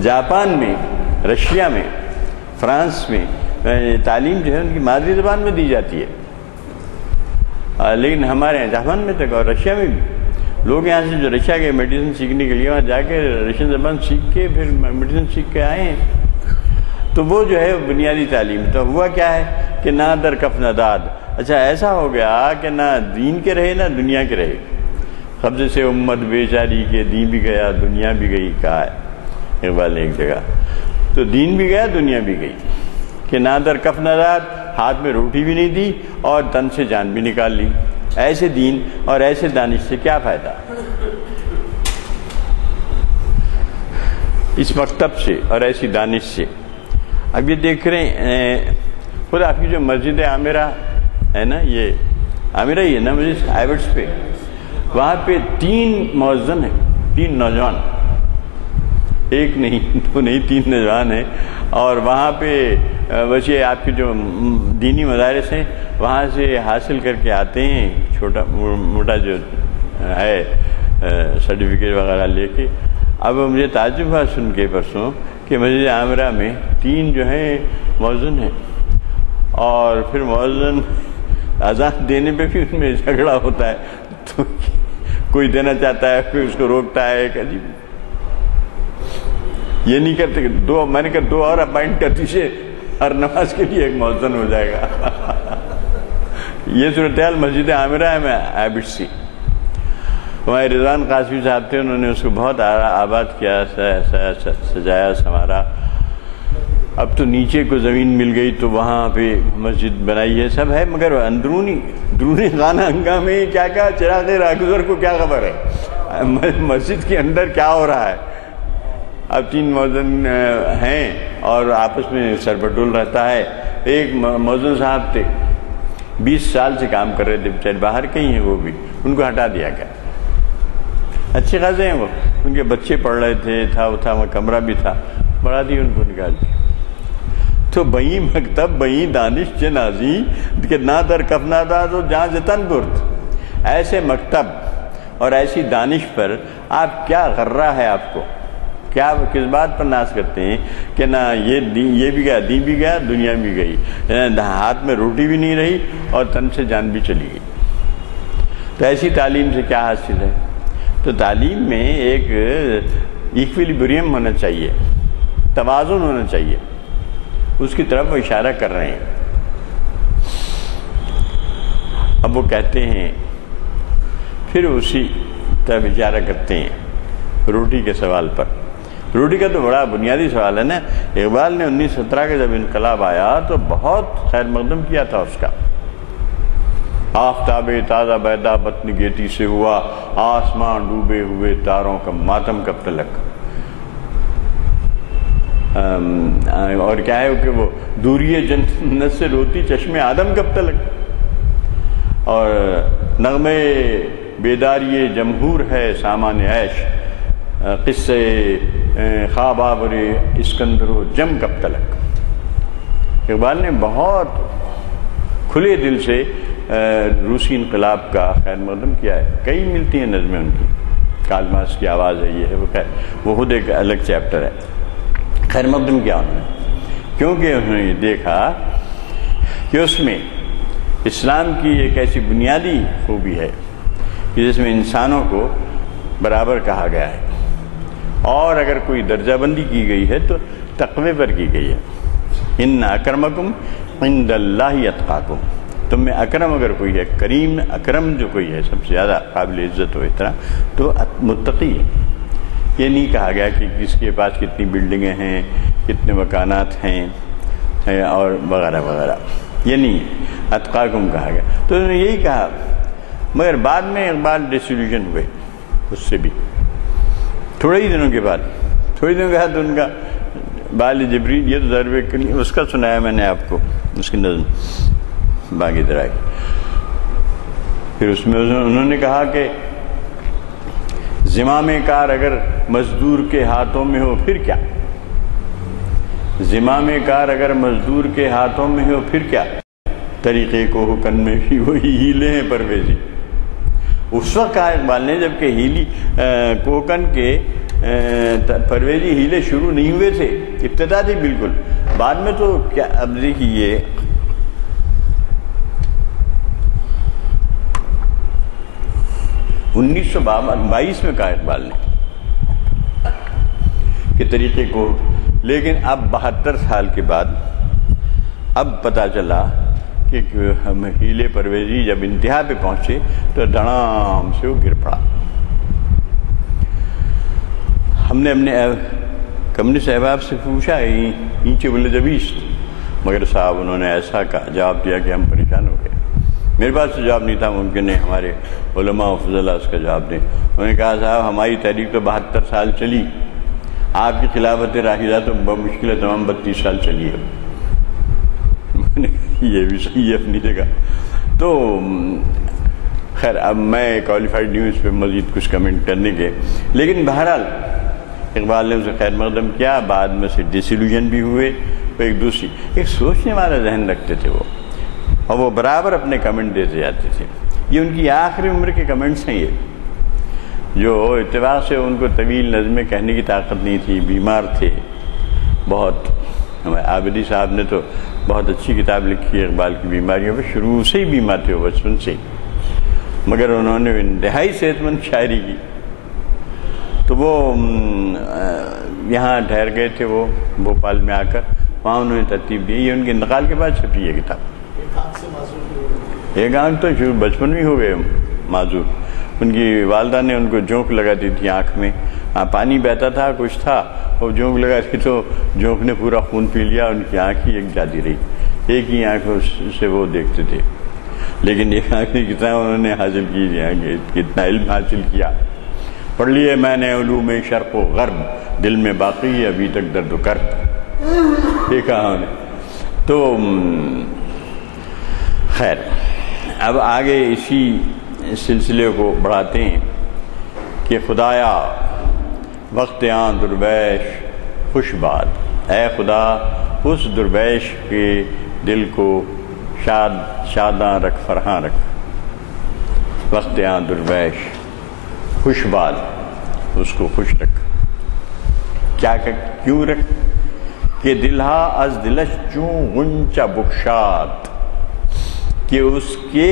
جاپان میں، رشیا میں، فرانس میں تعلیم جو ہے ان کی مادری زبان میں دی جاتی ہے، لیکن ہمارے یہاں جاپان میں تک اور رشیا میں بھی لوگ یہاں سے جو رشیا گئے میڈیسن سیکھنے کے لیے، وہاں جا کے رشین زبان سیکھ کے پھر میڈیسن سیکھ کے آئے ہیں، تو وہ جو ہے بنیادی تعلیم۔ تو ہوا کیا ہے کہ نہ در کف نہ داد، اچھا ایسا ہو گیا کہ نہ دین کے رہے نہ دنیا کے رہے، قبضے سے امت بیچاری کے دین بھی گیا دنیا بھی گئی کہا ہے اقبال نے ایک جگہ. تو دین بھی گیا دنیا بھی گئی کہ نہ در کف نظر ہاتھ میں روٹی بھی نہیں دی اور تن سے جان بھی نکال لی. ایسے دین اور ایسے دانش سے کیا فائدہ؟ اس مکتب سے اور ایسی دانش سے. اب یہ دیکھ رہے ہیں خود آپ کی جو مسجد عامرہ ہے نا، یہ عامرہ ہی ہے نا مسجد ایورٹس پہ، وہاں پہ 3 مؤذن ہیں، 3 نوجوان، ایک نہیں 2 نہیں 3 نوجوان ہیں. اور وہاں پہ ویسے آپ کے جو دینی مدارس ہیں وہاں سے حاصل کر کے آتے ہیں چھوٹا موٹا جو ہے سرٹیفکیٹ وغیرہ لے کے. اب مجھے تعجب ہوا سن کے پرسوں کہ مسجد عامرہ میں 3 جو ہیں مؤذن ہیں، اور پھر مؤذن اذان دینے پہ بھی ان میں جھگڑا ہوتا ہے. تو کوئی دینا چاہتا ہے کوئی اس کو روکتا ہے. ایک عجیب یہ نہیں کرتے کہ میں نے کہا 2 اور اپائنٹ کر دیجیے، ہر نماز کے لیے ایک مؤذن ہو جائے گا. یہ صورتحال مسجد عامرہ ہے. میں ایبٹ سی ہمارے رضوان قاسمی صاحب تھے، انہوں نے اس کو بہت آباد کیا، سجایا سنوارا. اب تو نیچے کو زمین مل گئی تو وہاں پہ مسجد بنائی ہے، سب ہے، مگر اندرونی خانہ ہنگامے کیا کیا چراغ راہگزر کو کیا خبر ہے مسجد کے اندر کیا ہو رہا ہے. اب 3 مؤذن ہیں اور آپس میں سربڈول رہتا ہے. ایک مؤذن صاحب تھے 20 سال سے کام کر رہے تھے، بیچارے باہر کہیں ہیں، وہ بھی ان کو ہٹا دیا گیا. اچھے خاصے ہیں وہ، ان کے بچے پڑھ رہے تھے، وہ کمرہ بھی تھا، بڑھا دی ان کو نکال کے. تو بئی مکتب بئی دانش جنازی کہ نہ در کفنا دا تو جہاں جتن برد. ایسے مکتب اور ایسی دانش پر آپ کیا غرہ ہے؟ آپ کو کیا کس بات پر ناز کرتے ہیں کہ نہ یہ بھی گیا دین بھی گیا دنیا بھی گئی، ہاتھ میں روٹی بھی نہیں رہی اور تن سے جان بھی چلی گئی. تو ایسی تعلیم سے کیا حاصل ہے؟ تو تعلیم میں ایک ایکویلیبریم ہونا چاہیے، توازن ہونا چاہیے، اس کی طرف وہ اشارہ کر رہے ہیں. اب وہ کہتے ہیں پھر اسی طرف اشارہ کرتے ہیں روٹی کے سوال پر. روٹی کا تو بڑا بنیادی سوال ہے نا. اقبال نے 1917 کا جب انقلاب آیا تو بہت خیر مقدم کیا تھا اس کا. آفتاب تازہ بیدا بطن گیتی سے ہوا، آسمان ڈوبے ہوئے تاروں کا ماتم کب تلک. اور کیا ہے کہ وہ دوری جنت سے روتی چشم آدم کب تلک. اور نغمے بیداری جمہور ہے سامان عیش، قصے خواب آور اسکندر و جم کب تلک. اقبال نے بہت کھلے دل سے روسی انقلاب کا خیر مقدم کیا ہے. کئی ملتی ہیں نظمیں ان کی، کارل مارکس کی آواز ہے، یہ ہے وہ، خیر وہ خود ایک الگ چیپٹر ہے. خیر مقدم کیا انہوں نے؟ کیونکہ انہوں نے یہ دیکھا کہ اس میں اسلام کی ایک ایسی بنیادی خوبی ہے کہ جس میں انسانوں کو برابر کہا گیا ہے، اور اگر کوئی درجہ بندی کی گئی ہے تو تقوی پر کی گئی ہے. ان اکرمکم عند اللہ اتقاکم. تم میں اکرم اگر کوئی ہے، کریم اکرم جو کوئی ہے، سب سے زیادہ قابل عزت و احترام، تو متقی ہے. یہ نہیں کہا گیا کہ کس کے پاس کتنی بلڈنگیں ہیں، کتنے مکانات ہیں اور وغیرہ وغیرہ، یہ نہیں ہے. اتقاکم کہا گیا. تو انہوں نے یہی کہا، مگر بعد میں اقبال ڈیسیلیوژن ہوئے اس سے بھی. تھوڑے ہی دنوں کے بعد ان کا بال جبریل، یہ تو ضرب اس کا سنایا میں نے آپ کو، اس کی نظم باغی درائی. پھر اس میں انہوں نے کہا کہ زمام کار اگر مزدور کے ہاتھوں میں ہو پھر کیا، زمام کار اگر مزدور کے ہاتھوں میں ہو پھر کیا، طریقے کو حکم میں بھی وہی ہیلے ہیں پرویزی. اس وقت کہا اقبال نے جب کہ ہیلی کوکن کے پرویزی ہیلے شروع نہیں ہوئے تھے، ابتدا تھی بالکل. بعد میں تو کیا، اب دیکھیے 1922 میں کہا اقبال نے کہ طریقے کو، لیکن اب 72 سال کے بعد اب پتہ چلا کہ ہم ہیلے پرویزی جب انتہا پہ پہنچے تو دڑام سے وہ گر پڑا. ہم نے اپنے کمیونسٹ احباب سے پوچھا نیچے بولے جبیست، مگر صاحب انہوں نے ایسا جواب دیا کہ ہم پریشان ہو گئے. میرے پاس تو جواب نہیں تھا، ممکن ہے ہمارے علماء و فضلاء اس کا جواب دیں. انہوں نے کہا صاحب ہماری تحریک تو 72 سال چلی، آپ کی خلافت راشدہ تو بمشکل تمام 32 سال چلی ہے. یہ بھی صحیح ہے اپنی جگہ. تو خیر اب میں کوالیفائڈ نہیں ہوں اس پہ مزید کچھ کمنٹ کرنے کے، لیکن بہرحال اقبال نے اسے خیر مقدم کیا. بعد میں سے ڈسیلوژن بھی ہوئے. ایک دوسری ایک سوچنے والا ذہن رکھتے تھے وہ، اور وہ برابر اپنے کمنٹ دیتے جاتے تھے. یہ ان کی آخری عمر کے کمنٹس ہیں، یہ جو اتفاق سے ان کو طویل نظمیں کہنے کی طاقت نہیں تھی، بیمار تھے بہت. عابدی صاحب نے تو بہت اچھی کتاب لکھی ہے اقبال کی بیماریوں پہ. شروع سے ہی بیمار تھے وہ، بچپن سے ہی، مگر انہوں نے انتہائی صحت مند شاعری کی. تو وہ یہاں ٹھہر گئے تھے وہ بھوپال میں آ کر، وہاں انہوں نے ترتیب دی. یہ ان کے انتقال کے بعد چھپی ہے کتاب. ایک آنکھ تو شروع بچپن میں ہو گئے معذور. ان کی والدہ نے ان کو جونک لگا دی تھی آنکھ میں، پانی بہتا تھا کچھ تھا، وہ جونک لگا دی تو جونک نے پورا خون پی لیا. ان کی آنکھ ہی ایک جاتی رہی، ایک ہی آنکھ سے وہ دیکھتے تھے. لیکن ایک آنکھ نے کتنا انہوں نے حاصل کی، کتنا علم حاصل کیا. پڑھ لیے میں نے علوم شرق و غرب، دل میں باقی ہے ابھی تک درد و کرب، یہ کہا انہوں نے. تو خیر اب آگے اسی سلسلے کو بڑھاتے ہیں کہ خدایا وقت آں درویش خوش باد، اے خدا اس درویش کے دل کو شاداں رکھ، فرحاں رکھ. وقت آں درویش خوش باد، اس کو خوش رکھ. کیوں رکھ؟ کہ دلہا از دلش چوں غنچہ بخشاد، کہ اس کے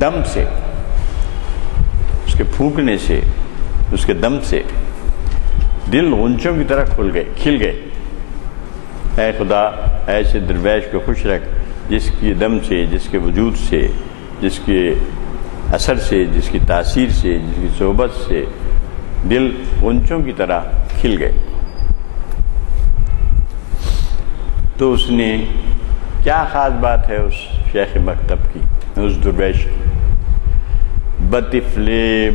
دم سے، اس کے پھونکنے سے، اس کے دم سے دل غنچوں کی طرح کھل گئے. اے خدا ایسے درویش کو خوش رکھ جس کی دم سے، جس کے وجود سے، جس کے اثر سے، جس کی تاثیر سے، جس کی صحبت سے دل غنچوں کی طرح کھل گئے. تو اس نے کیا خاص بات ہے اس شیخ مکتب کی، اس درویش کی؟ بطفل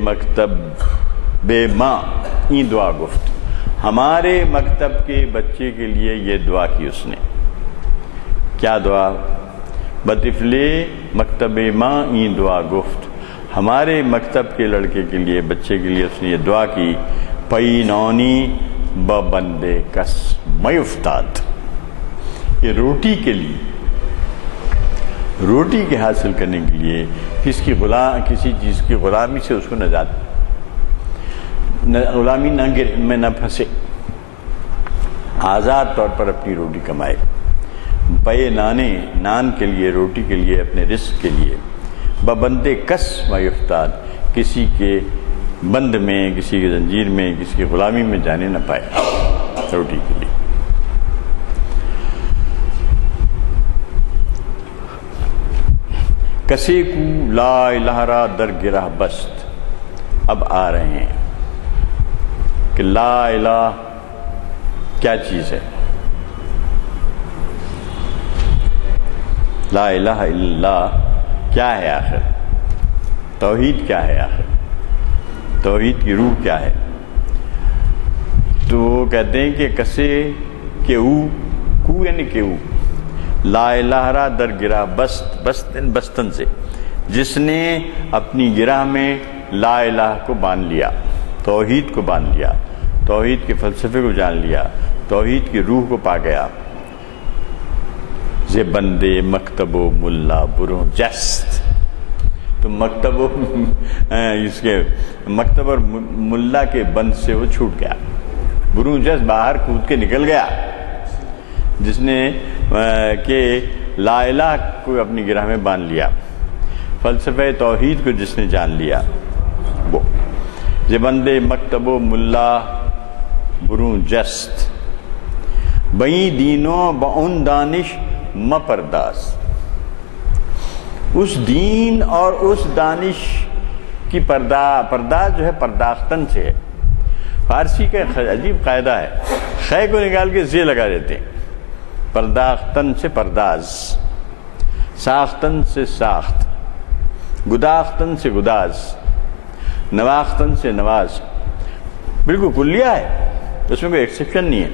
مکتب بے ماں این دعا گفت، ہمارے مکتب کے بچے کے لیے یہ دعا کی اس نے. کیا دعا؟ بطفل مکتب ماں این دعا گفت، ہمارے مکتب کے لڑکے کے لیے، بچے کے لیے اس نے یہ دعا کی. پینونی بندے کس میں افتاد، یہ روٹی کے لیے، روٹی کے حاصل کرنے کے لیے کسی چیز کی غلامی سے اس کو نجات، غلامی میں نہ پھنسے، آزاد طور پر اپنی روٹی کمائے. پے نان کے لیے، روٹی کے لیے، اپنے رزق کے لیے. بندے کس میں افتاد، کسی کے بند میں، کسی کے زنجیر میں، کسی کی غلامی میں جانے نہ پائے، روٹی کے لیے. کسی کو لا الہ را در گرہ بست. اب آ رہے ہیں کہ لا الہ کیا چیز ہے، لا الہ الا اللہ کیا ہے آخر، توحید کیا ہے آخر، توحید کی روح کیا ہے. تو وہ کہتے ہیں کہ کسے کہ کو یعنی کہ لا الہ را در گرہ بستن سے، جس نے اپنی گرہ میں لا الہ کو باندھ لیا، توحید کو باندھ لیا، توحید کے فلسفے کو جان لیا، توحید کی روح کو پا گیا. زے بندے مکتب و ملا بروں جست. تو مکتب اور ملا کے بند سے وہ چھوٹ گیا، بروں جست باہر کود کے نکل گیا. جس نے کہ لا الہ کو اپنی گرہ میں باندھ لیا، فلسفہ توحید کو جس نے جان لیا، وہ زے بندے مکتب و ملا بروں جست، بئی دینوں بون دانش مپرداس. اس دین اور اس دانش کی پرداز جو ہے پرداختن سے ہے. فارسی کا عجیب قاعدہ ہے، خے کو نکال کے زی لگا دیتے ہیں. پرداختن سے پرداز، ساختن سے ساخت، گداختن سے گداز، نواختن سے نواز. بالکل کلیہ ہے، اس میں کوئی ایکسیپشن نہیں ہے.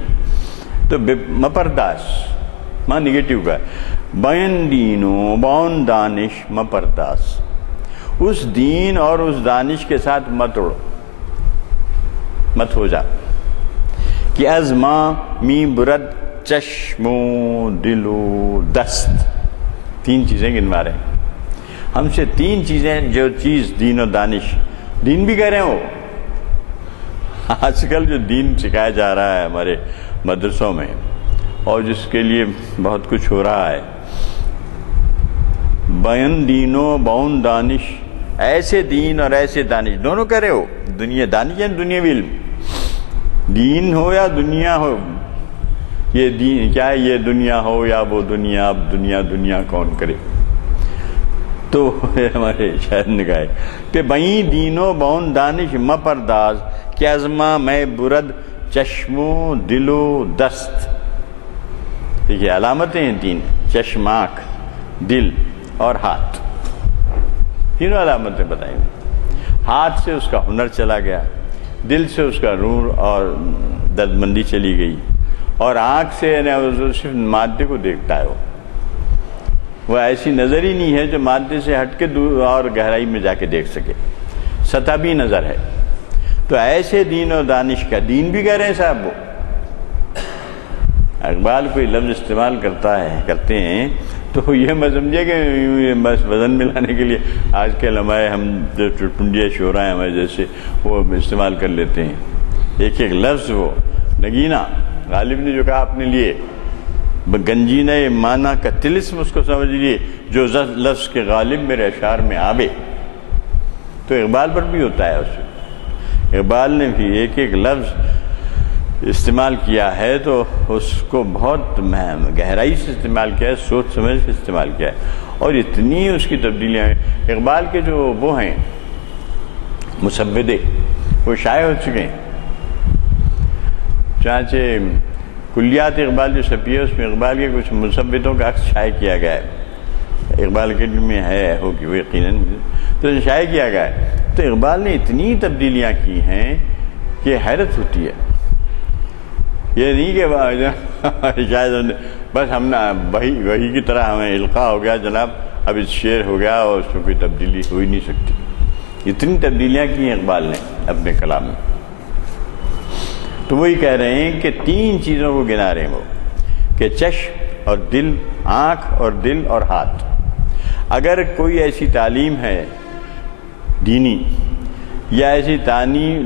تو مپرداز ماں نگیٹو کا ہے. بین دینو بون دانش مپرداز، اس دین اور اس دانش کے ساتھ مت اڑو، مت ہو جا. کہ از ماں می برد چشم و دل و دست. 3 چیزیں گنوا رہے ہیں ہم سے. 3 چیزیں جو چیز دین و دانش، دین بھی کہہ رہے ہیں وہ. آج کل جو دین سکھایا جا رہا ہے ہمارے مدرسوں میں اور جس کے لیے بہت کچھ ہو رہا ہے، بین دین و بون دانش، ایسے دین اور ایسے دانش دونوں کہہ رہے ہو. دنیا دانش یعنی دنیاوی علم، دین ہو یا دنیا ہو. یہ دین کیا ہے، یہ دنیا ہو یا وہ دنیا، اب دنیا کون کرے. تو ہمارے شاعر نے کہا ہے کہ بئی دینو بون دانش مپرداز، کہ ازما میں برد چشم و دل و دست. دیکھیے علامتیں ہیں 3، چشم، آنکھ، دل اور ہاتھ. تینوں علامتیں بتائیں. ہاتھ سے اس کا ہنر چلا گیا، دل سے اس کا نور اور دردمندی چلی گئی، اور آنکھ سے صرف مادے کو دیکھتا ہے. وہ ایسی نظر ہی نہیں ہے جو مادے سے ہٹ کے دور اور گہرائی میں جا کے دیکھ سکے، سطحی نظر ہے. تو ایسے دین اور دانش کا دین بھی کہہ رہے ہیں صاحب. وہ اقبال کوئی لفظ استعمال کرتے ہیں تو یہ مت سمجھے کہ بس وزن ملانے کے لیے آج کے لمحے ہم جو ٹنڈیا شعراء ہیں ہمارے جیسے وہ استعمال کر لیتے ہیں. ایک لفظ وہ نگینہ غالب نے جو کہا اپنے لیے، گنجینہ معنی کا طلسم اس کو سمجھ لیے، جو لفظ کے غالب میرے اشعار میں آوے. تو اقبال پر بھی ہوتا ہے. اس اقبال نے بھی ایک لفظ استعمال کیا ہے تو اس کو بہت گہرائی سے استعمال کیا ہے، سوچ سمجھ سے استعمال کیا ہے، اور اتنی اس کی تبدیلیاں ہیں. اقبال کے جو وہ ہیں مسودے وہ شائع ہو چکے ہیں. چنانچہ کلیات اقبال جو چھپی ہے اس میں اقبال کے کچھ مسودوں کا عکس شائع کیا گیا ہے. اقبال کے دل میں ہے ہوگی وہ یقیناً، تو شائع کیا گیا ہے. تو اقبال نے اتنی تبدیلیاں کی ہیں کہ حیرت ہوتی ہے. یہ نہیں کہ شاید بس ہم وہی کی طرح ہمیں القاء ہو گیا جناب اب اس شعر ہو گیا اور اس میں کوئی تبدیلی ہو ہی نہیں سکتی. اتنی تبدیلیاں کی ہیں اقبال نے اپنے کلام میں. تو وہی کہہ رہے ہیں کہ 3 چیزوں کو گنا رہے ہیں وہ، کہ چشم اور دل، آنکھ اور دل اور ہاتھ. اگر کوئی ایسی تعلیم ہے دینی یا ایسی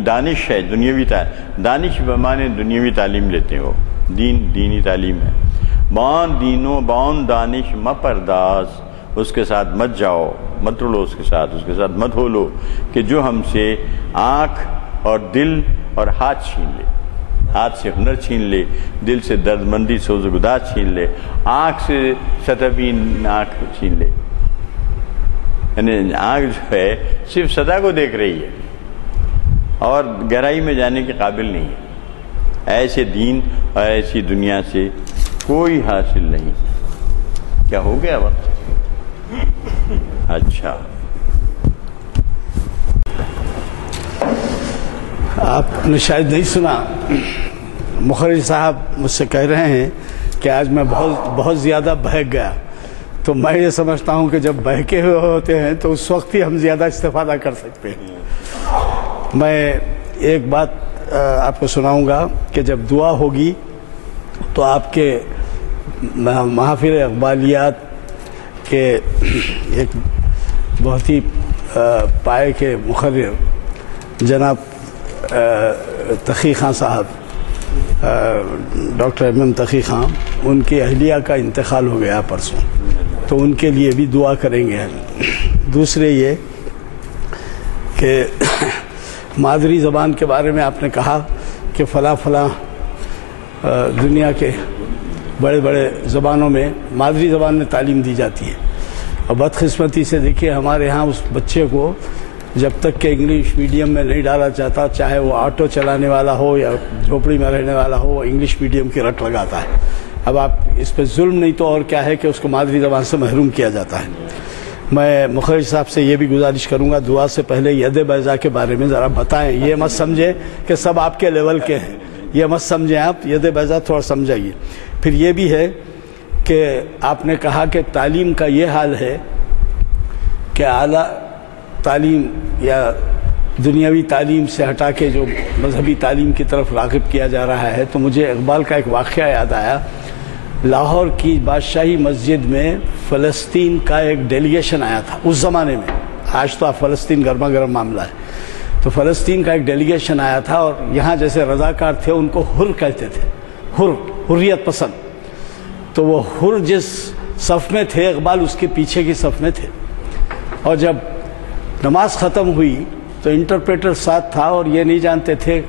دانش ہے دنیاوی دانش بمانے دنیاوی تعلیم لیتے ہیں وہ، دینی تعلیم ہے. بان دینو بان دانش مپرداز، اس کے ساتھ مت جاؤ، مت رلو اس کے ساتھ مت ہولو، کہ جو ہم سے آنکھ اور دل اور ہاتھ چھین لے. ہاتھ سے ہنر چھین لے، دل سے درد مندی سوز و گداز چھین لے، آنکھ سے سطحی آنکھ چھین لے. یعنی آنکھ جو ہے صرف سطح کو دیکھ رہی ہے اور گہرائی میں جانے کے قابل نہیں ہے. ایسے دین اور ایسی دنیا سے کوئی حاصل نہیں. کیا ہو گیا وقت؟ اچھا، آپ نے شاید نہیں سنا، مخرج صاحب مجھ سے کہہ رہے ہیں کہ آج میں بہت زیادہ بہک گیا. تو میں یہ سمجھتا ہوں کہ جب بہکے ہوئے ہوتے ہیں تو اس وقت ہی ہم زیادہ استفادہ کر سکتے ہیں. میں ایک بات آپ کو سناؤں گا کہ جب دعا ہوگی تو آپ کے محافل اقبالیات کے ایک بہت ہی پائے کے مقرر جناب تقی خان صاحب، ڈاکٹر ایم تقی خان، ان کی اہلیہ کا انتقال ہو گیا پرسوں، تو ان کے لیے بھی دعا کریں گے. دوسرے یہ کہ مادری زبان کے بارے میں آپ نے کہا کہ فلاں دنیا کے بڑے بڑے زبانوں میں مادری زبان میں تعلیم دی جاتی ہے، اور بدقسمتی سے دیکھیے ہمارے ہاں اس بچے کو جب تک کہ انگلش میڈیم میں نہیں ڈالا جاتا، چاہے وہ آٹو چلانے والا ہو یا جھوپڑی میں رہنے والا ہو، وہ انگلش میڈیم کی رٹ لگاتا ہے۔ اب آپ اس پہ ظلم نہیں تو اور کیا ہے کہ اس کو مادری زبان سے محروم کیا جاتا ہے۔ میں مخرج صاحب سے یہ بھی گزارش کروں گا، دعا سے پہلے ید بیضا کے بارے میں ذرا بتائیں، یہ مت سمجھیں کہ سب آپ کے لیول کے ہیں، یہ مت سمجھیں آپ، ید بیضا تھوڑا سمجھائیے۔ پھر یہ بھی ہے کہ آپ نے کہا کہ تعلیم کا یہ حال ہے کہ اعلیٰ تعلیم یا دنیاوی تعلیم سے ہٹا کے جو مذہبی تعلیم کی طرف راغب کیا جا رہا ہے، تو مجھے اقبال کا ایک واقعہ یاد آیا۔ لاہور کی بادشاہی مسجد میں فلسطین کا ایک ڈیلیگیشن آیا تھا اس زمانے میں، آج تو آپ فلسطین گرما گرم معاملہ ہے، تو فلسطین کا ایک ڈیلیگیشن آیا تھا، اور یہاں جیسے رضاکار تھے ان کو حر کہتے تھے، حریت پسند۔ تو وہ حر جس صف میں تھے، اقبال اس کے پیچھے کی صف میں تھے، اور جب نماز ختم ہوئی تو انٹرپریٹر ساتھ تھا، اور یہ نہیں جانتے تھے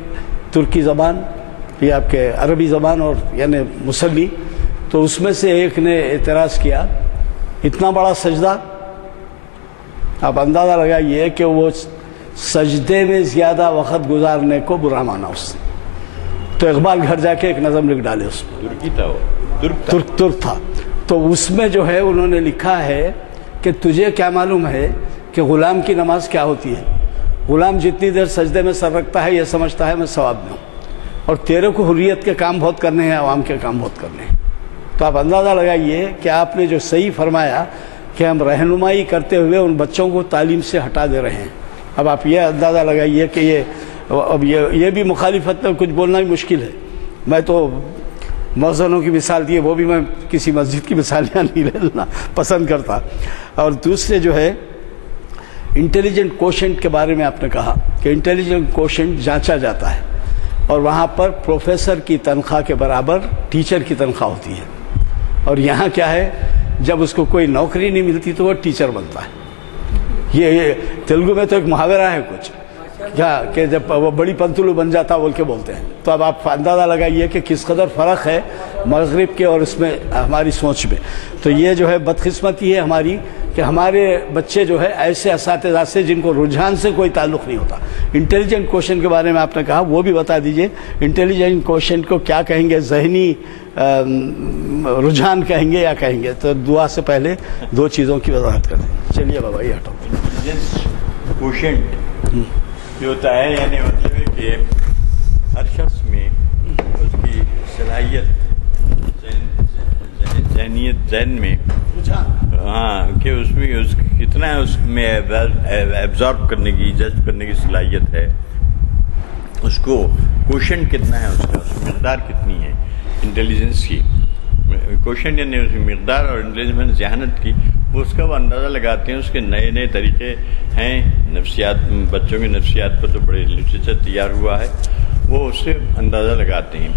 ترکی زبان یہ آپ کے عربی زبان اور یعنی مصلی، تو اس میں سے ایک نے اعتراض کیا، اتنا بڑا سجدہ، آپ اندازہ لگائیے کہ وہ سجدے میں زیادہ وقت گزارنے کو برا مانا اس نے۔ تو اقبال گھر جا کے ایک نظم لکھ ڈالے اس میں، ترکی تھا وہ، ترک تھا، تو اس میں جو ہے انہوں نے لکھا ہے کہ تجھے کیا معلوم ہے کہ غلام کی نماز کیا ہوتی ہے؟ غلام جتنی دیر سجدے میں سر رکھتا ہے یہ سمجھتا ہے میں ثواب میں ہوں، اور تیرے کو حریت کے کام بہت کرنے ہیں، عوام کے کام بہت کرنے ہیں۔ تو آپ اندازہ لگائیے کہ آپ نے جو صحیح فرمایا کہ ہم رہنمائی کرتے ہوئے ان بچوں کو تعلیم سے ہٹا دے رہے ہیں۔ اب آپ یہ اندازہ لگائیے کہ یہ بھی مخالفت میں کچھ بولنا بھی مشکل ہے۔ میں تو مؤذنوں کی مثال دی ہے، وہ بھی میں کسی مسجد کی مثال یہاں نہیں لینا پسند کرتا۔ اور دوسرے جو ہے انٹیلیجنٹ کوشنٹ کے بارے میں آپ نے کہا کہ انٹیلیجنٹ کوشنٹ جانچا جاتا ہے، اور وہاں پر پروفیسر کی تنخواہ کے برابر ٹیچر کی تنخواہ ہوتی ہے، اور یہاں کیا ہے جب اس کو کوئی نوکری نہیں ملتی تو وہ ٹیچر بنتا ہے۔ یہ تیلگو میں تو ایک محاورہ ہے کچھ کہ جب وہ بڑی پنتلو بن جاتا بول کے بولتے ہیں۔ تو اب آپ اندازہ لگائیے کہ کس قدر فرق ہے مغرب کے اور اس میں ہماری سوچ میں۔ تو یہ جو ہے بدقسمتی ہے ہماری کہ ہمارے بچے جو ہے ایسے اساتذہ سے جن کو رجحان سے کوئی تعلق نہیں ہوتا۔ انٹیلیجنٹ کوشن کے بارے میں آپ نے کہا، وہ بھی بتا دیجئے انٹیلیجنٹ کوشن کو کیا کہیں گے، ذہنی رجحان کہیں گے یا کہیں گے؟ تو دعا سے پہلے دو چیزوں کی وضاحت کر دیں۔ چلیے بابا یہ ہٹو۔ کوشنٹ یہ ہوتا ہے یعنی مطلب ہے کہ ہر شخص میں اس کی صلاحیت، ذہنیت، ذہن میں ہاں کہ اس میں کتنا اس میں ایبزارب کرنے کی، جذب کرنے کی صلاحیت ہے، اس کو کوشنٹ کتنا ہے، اس کا مقدار کتنی ہے انٹیلیجنس کی۔ کوشنٹ یعنی اس کی مقدار اور انٹیلیجنس ذہانت کی، وہ اس کا وہ اندازہ لگاتے ہیں۔ اس کے نئے نئے طریقے ہیں، نفسیات، بچوں کی نفسیات پر تو بڑے لٹریچر تیار ہوا ہے، وہ اس سے اندازہ لگاتے ہیں۔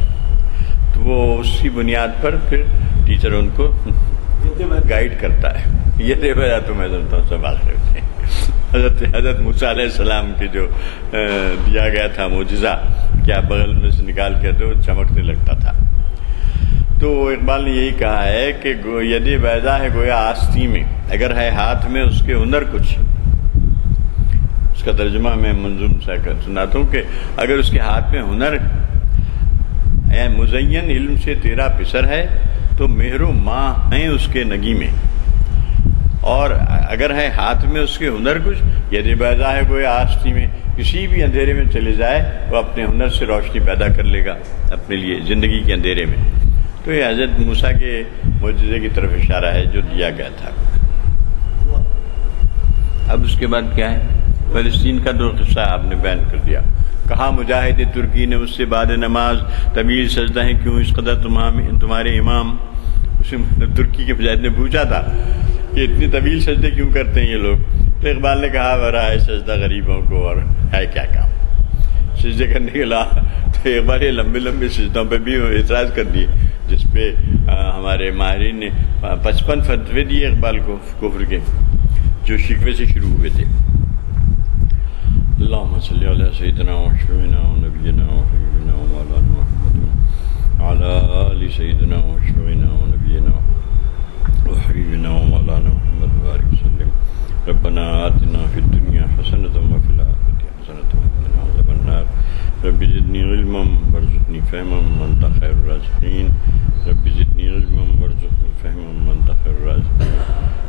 تو وہ اس کی بنیاد پر پھر ٹیچر ان کو گائیڈ کرتا ہے۔ یہ دیکھا تو میں سمجھتا ہوں سب آخر ہوتے ہیں۔ حضرت موسیٰ علیہ السلام کی جو دیا گیا تھا معجزہ، کیا بغل میں سے نکال کے تو چمکنے لگتا تھا۔ تو اقبال نے یہی کہا ہے کہ یدِ بیضا ہے گویا آستی میں، اگر ہے ہاتھ میں اس کے ہنر کچھ۔ اس کا ترجمہ میں منظوم سا سناتا ہوں کہ اگر اس کے ہاتھ میں ہنر ہے، مزین علم سے تیرا پسر ہے، تو مہر و ماں ہیں اس کے نگی میں۔ اور اگر ہے ہاتھ میں اس کے ہنر کچھ، یدِ بیضا ہے گویا آستی میں، کسی بھی اندھیرے میں چلے جائے وہ اپنے ہنر سے روشنی پیدا کر لے گا اپنے لیے زندگی کے اندھیرے میں۔ تو یہ حضرت موسیٰ کے معجزے کی طرف اشارہ ہے جو دیا گیا تھا۔ اب اس کے بعد کیا ہے؟ فلسطین کا دو قصہ آپ نے بیان کر دیا۔ کہا مجاہد ترکی نے اس سے بعد نماز، طویل سجدہ ہے کیوں اس قدر تمہارے امام؟ ترکی کے مجاہد نے پوچھا تھا کہ اتنی طویل سجدے کیوں کرتے ہیں یہ لوگ؟ تو اقبال نے کہا ورا ہے سجدہ غریبوں کو اور ہے کیا کام سجدے کرنے کے علاوہ۔ تو اقبال یہ لمبے لمبے سجدوں پہ بھی اعتراض کر دیے، جس پہ ہمارے ماہرین نے 55 فتوے دیے اقبال کو کفر کے، جو شکوے سے شروع ہوئے تھے۔ اللہم صلی علی سیدنا و شفیعنا و نبینا و حبیبنا و مولانا محمد وعلی آل سیدنا و شفیعنا و نبینا و حبیبنا و مولانا محمد بارک وسلم۔ ربنا آتنا فی الدنیا حسنة وفي الآخرة حسنة وقنا عذاب النار رب زدني علما وارزقني فهما وأنت خير الرازقين رب زدني علما وارزقني فهما وأنت خير الرازقين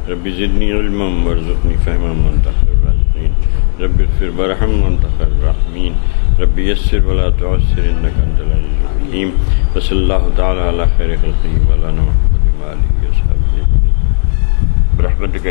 رب زدني علما وارزقني فهما وأنت خير الرازقين رب اغفر وارحم وأنت خير الراحمين رب يسر ولا تعسر إنك أنت العزيز الحكيم وصلى الله تعالى على خير خلقه مولانا محمد وآله وصحبه برحمتك